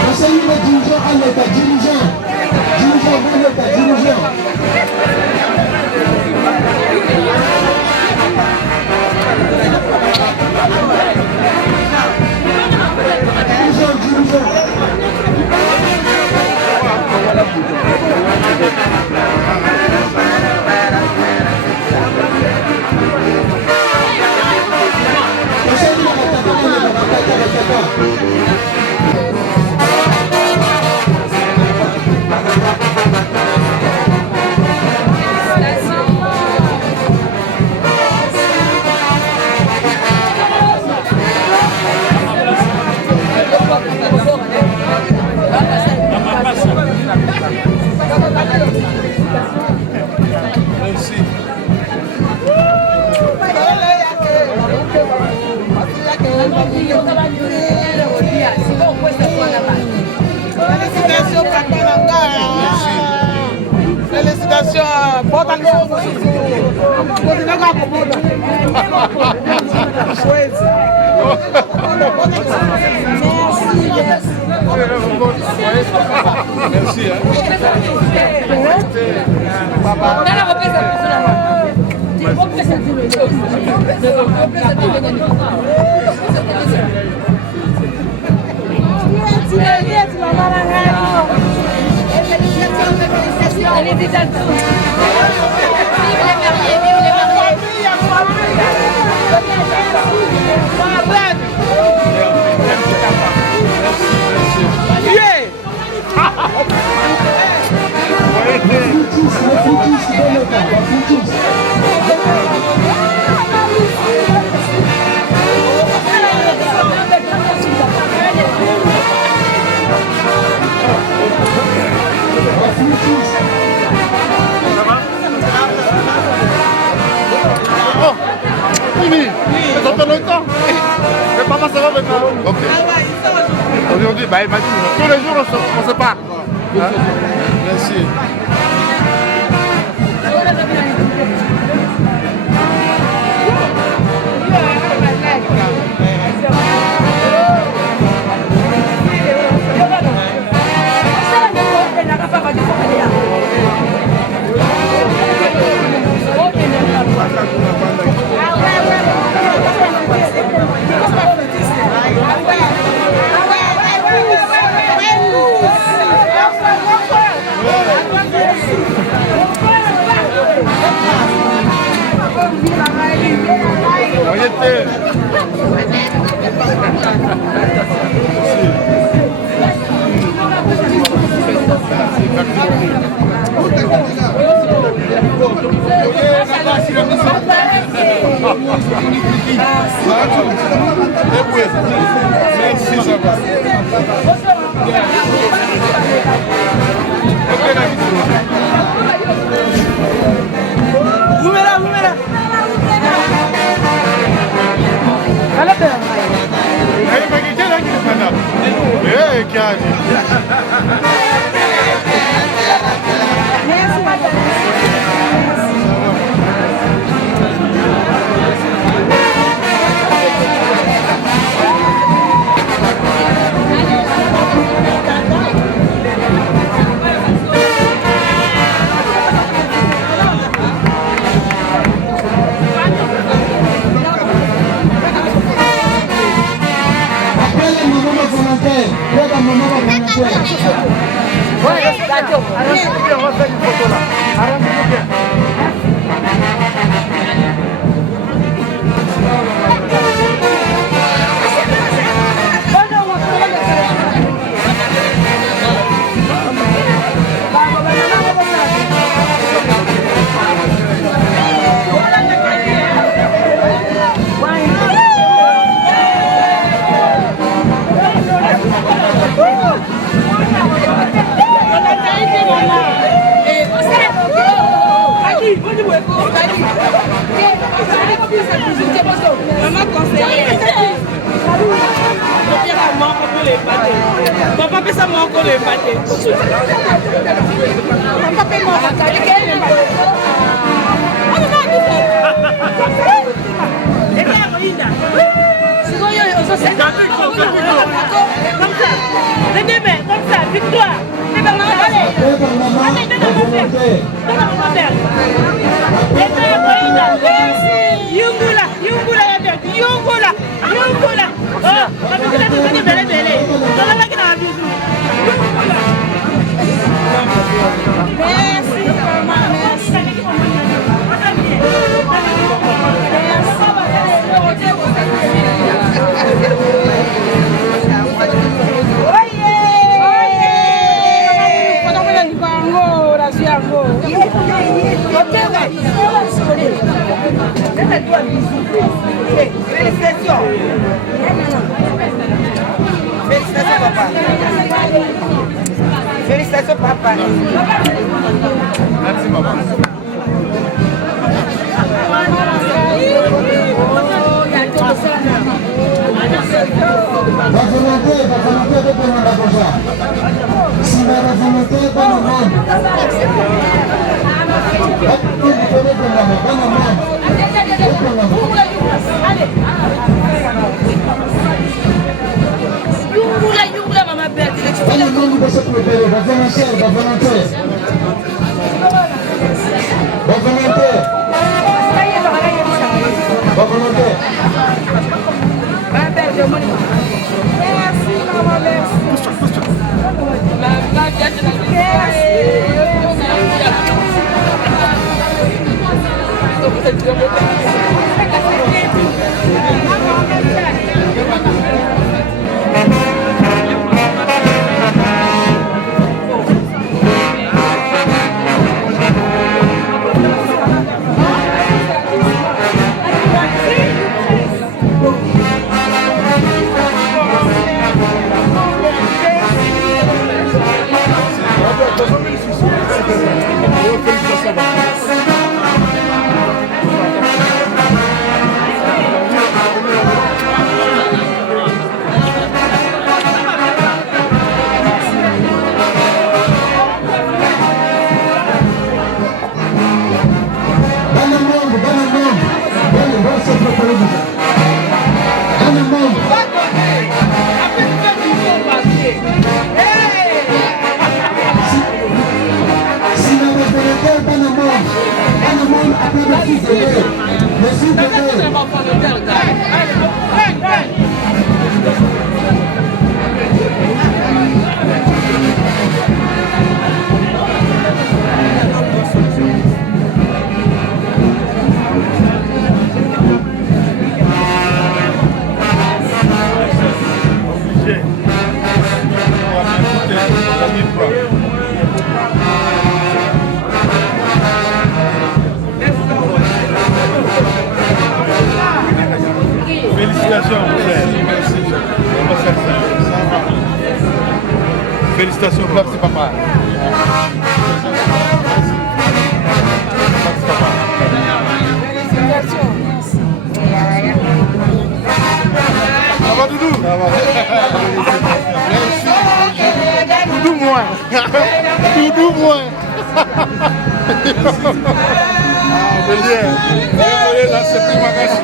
Conseiller le dirigeant à l'État, dirigeant. Félicitations. Bonne action. Merci. Ça fait longtemps. Mais papa, ça va maintenant. Ok. Aujourd'hui, bah, il m'a dit, tous les jours, on se parle. Hein? Merci. Merci, ça va. Papa fait ça moi encore le pâté. Papa fait moi ça. Comme ça, victoire. Félicitations. Félicitations papa. Félicitations papa. Merci maman. La volonté de prendre la cosa. Félicitations, mon frère. Félicitations, merci papa. Ça va Doudou? Ça va. Merci. Doudou moins. Doudou moins. Je veux dire, désolé, là c'est plus ma cache.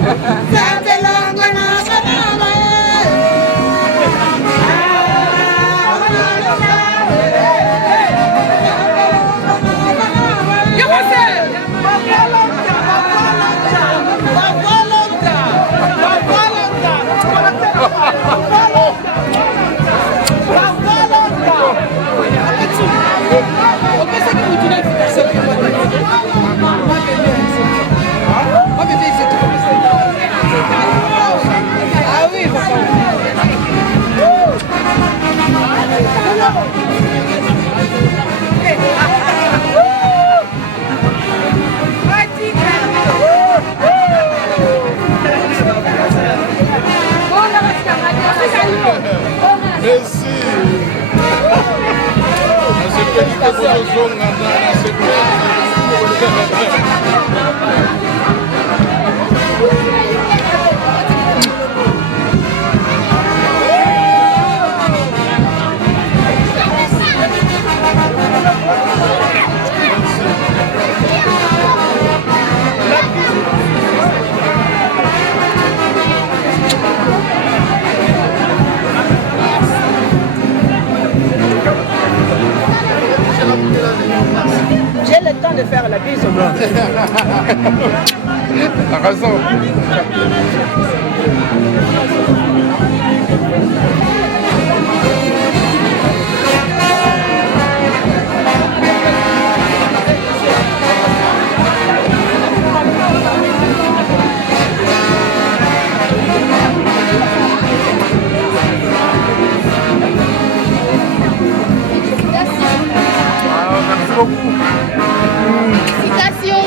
Merci. J'ai le temps de faire la bise au blanc. T'as raison. Merci beaucoup. Félicitations.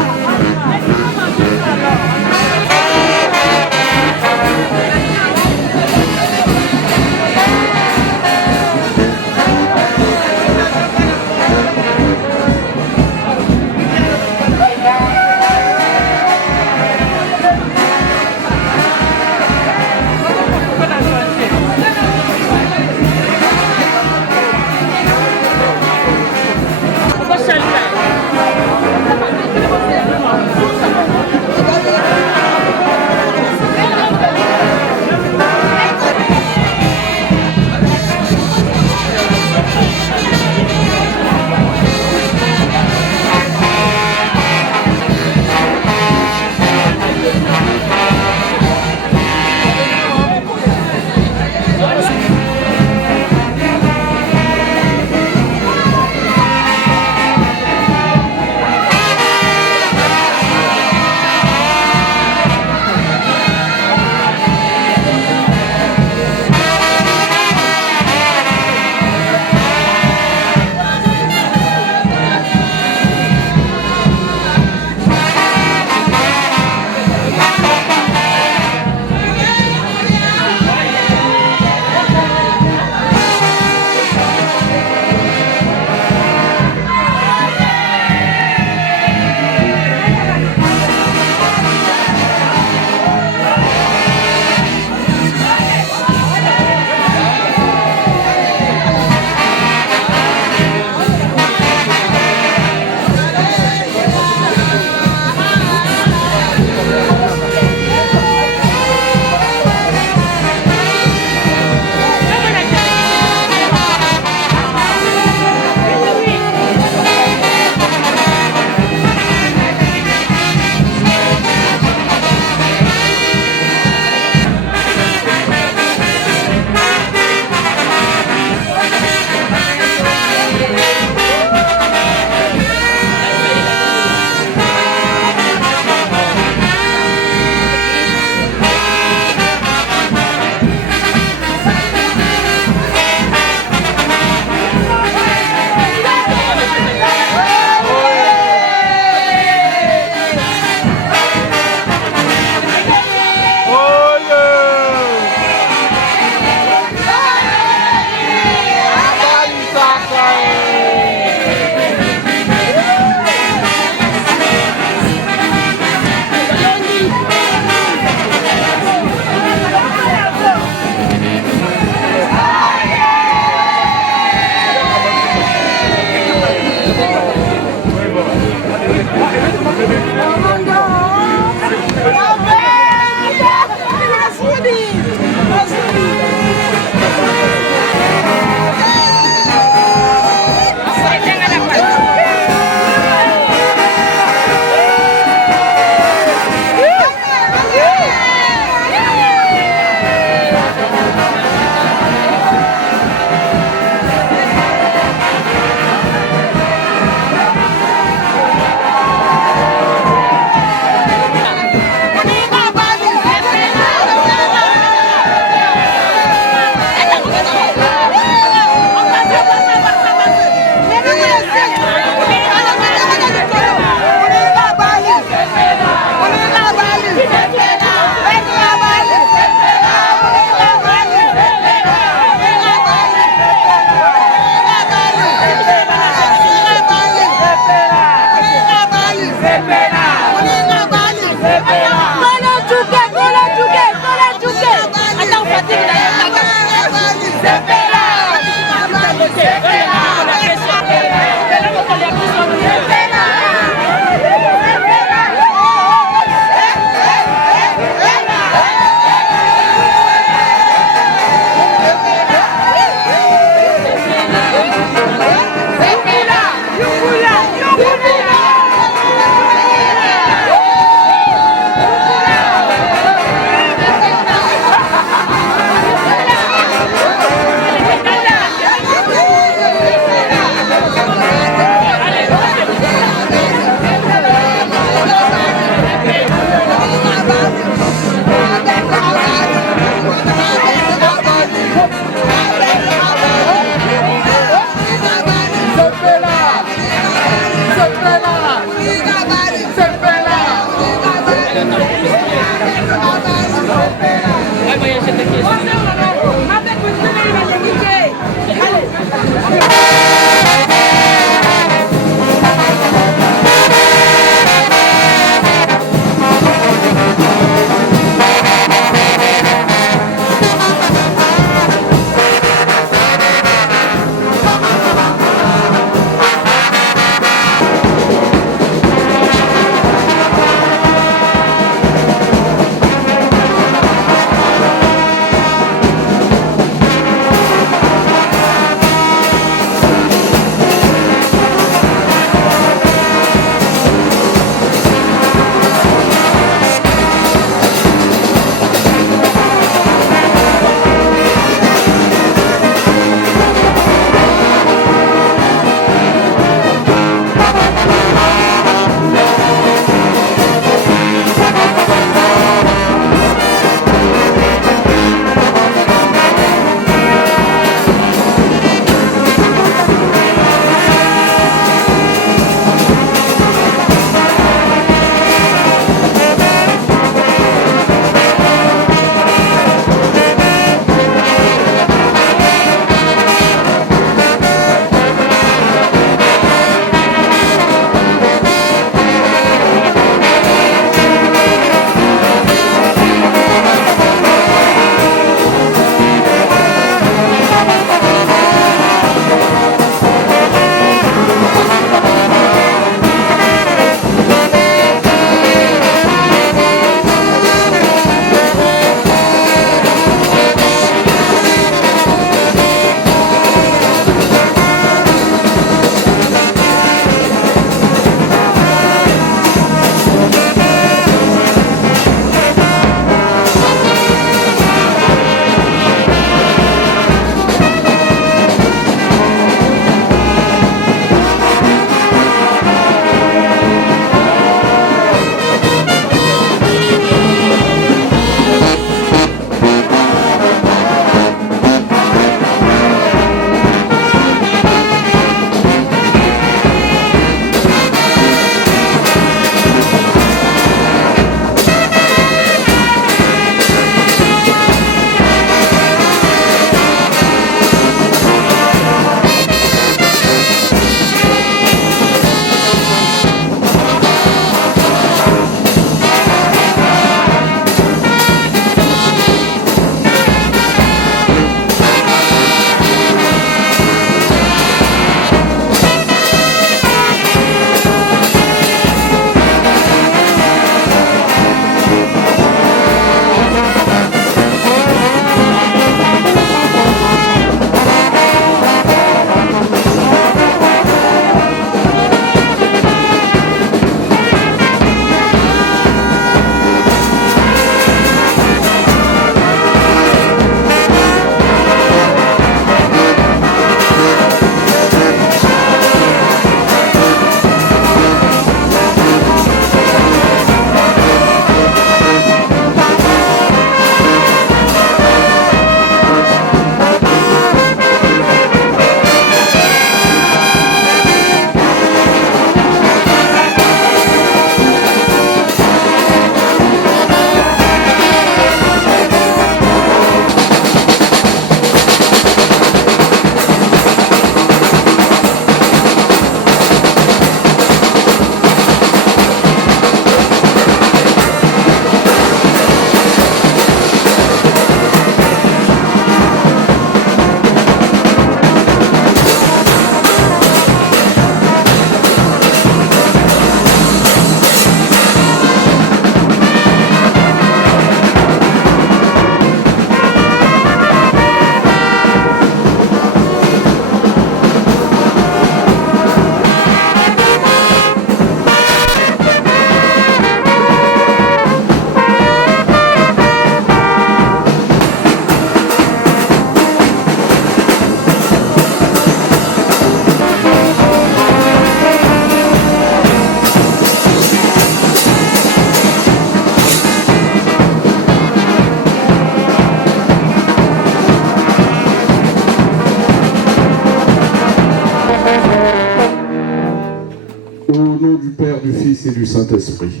Au nom du Père, du Fils et du Saint-Esprit.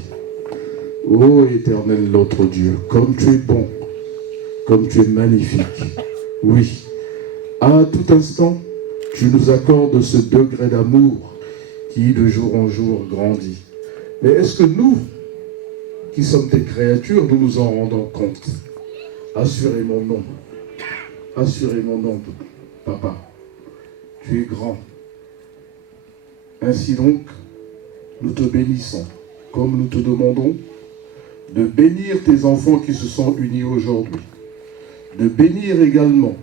Ô éternel notre Dieu, comme tu es bon, comme tu es magnifique. Oui, à tout instant, tu nous accordes ce degré d'amour qui de jour en jour grandit. Mais est-ce que nous, qui sommes tes créatures, nous nous en rendons compte? Assurément non. Assurément non, Papa. Tu es grand. Ainsi donc, nous te bénissons, comme nous te demandons de bénir tes enfants qui se sont unis aujourd'hui, de bénir également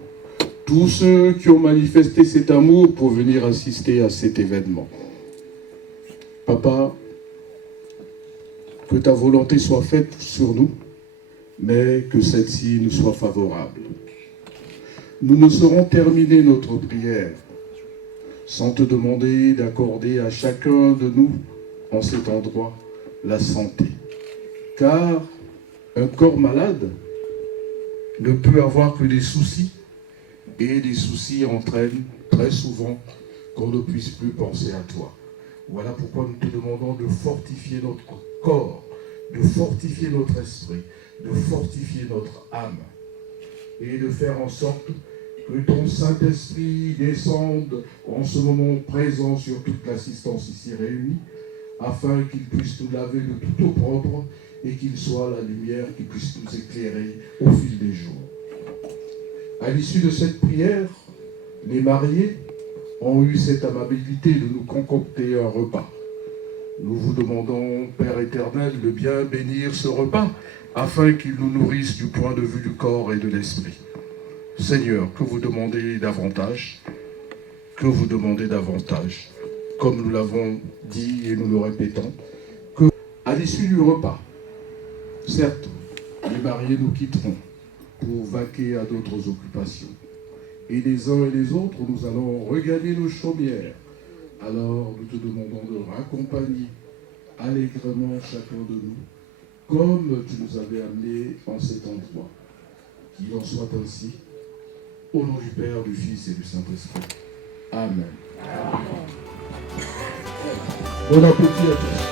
tous ceux qui ont manifesté cet amour pour venir assister à cet événement. Papa, que ta volonté soit faite sur nous, mais que celle-ci nous soit favorable. Nous ne saurons terminer notre prière sans te demander d'accorder à chacun de nous, en cet endroit, la santé. Car un corps malade ne peut avoir que des soucis, et les soucis entraînent très souvent qu'on ne puisse plus penser à toi. Voilà pourquoi nous te demandons de fortifier notre corps, de fortifier notre esprit, de fortifier notre âme, et de faire en sorte que ton Saint-Esprit descende en ce moment présent sur toute l'assistance ici réunie, afin qu'il puisse nous laver de tout opprobre et qu'il soit la lumière qui puisse nous éclairer au fil des jours. À l'issue de cette prière, les mariés ont eu cette amabilité de nous concocter un repas. Nous vous demandons, Père éternel, de bien bénir ce repas, afin qu'il nous nourrisse du point de vue du corps et de l'esprit. Seigneur, que vous demandez davantage, comme nous l'avons dit et nous le répétons, que à l'issue du repas, certes, les mariés nous quitteront pour vaquer à d'autres occupations. Et les uns et les autres, nous allons regagner nos chaumières. Alors, nous te demandons de raccompagner allègrement chacun de nous, comme tu nous avais amenés en cet endroit. Qu'il en soit ainsi, au nom du Père, du Fils et du Saint-Esprit. Amen. Bon appétit à tous.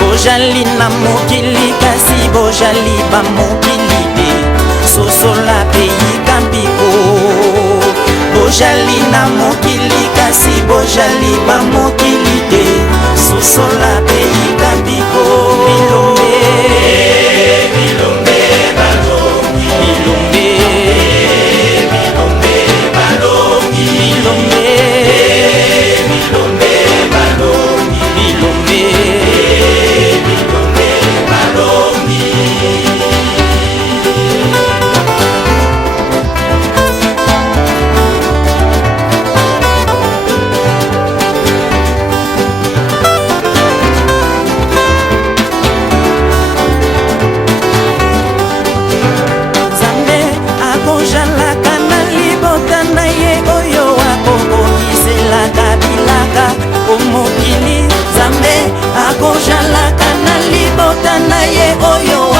Bojali na mokili kasi bojali ba mokili te sosola pays kampiko. Bojali na mokili kasi bojali ba mokili te sosola pays kampiko. Bilombe bilombe balongi bilombe bilombe balongi bilombe bilombe kozalaka na libota na ye oyo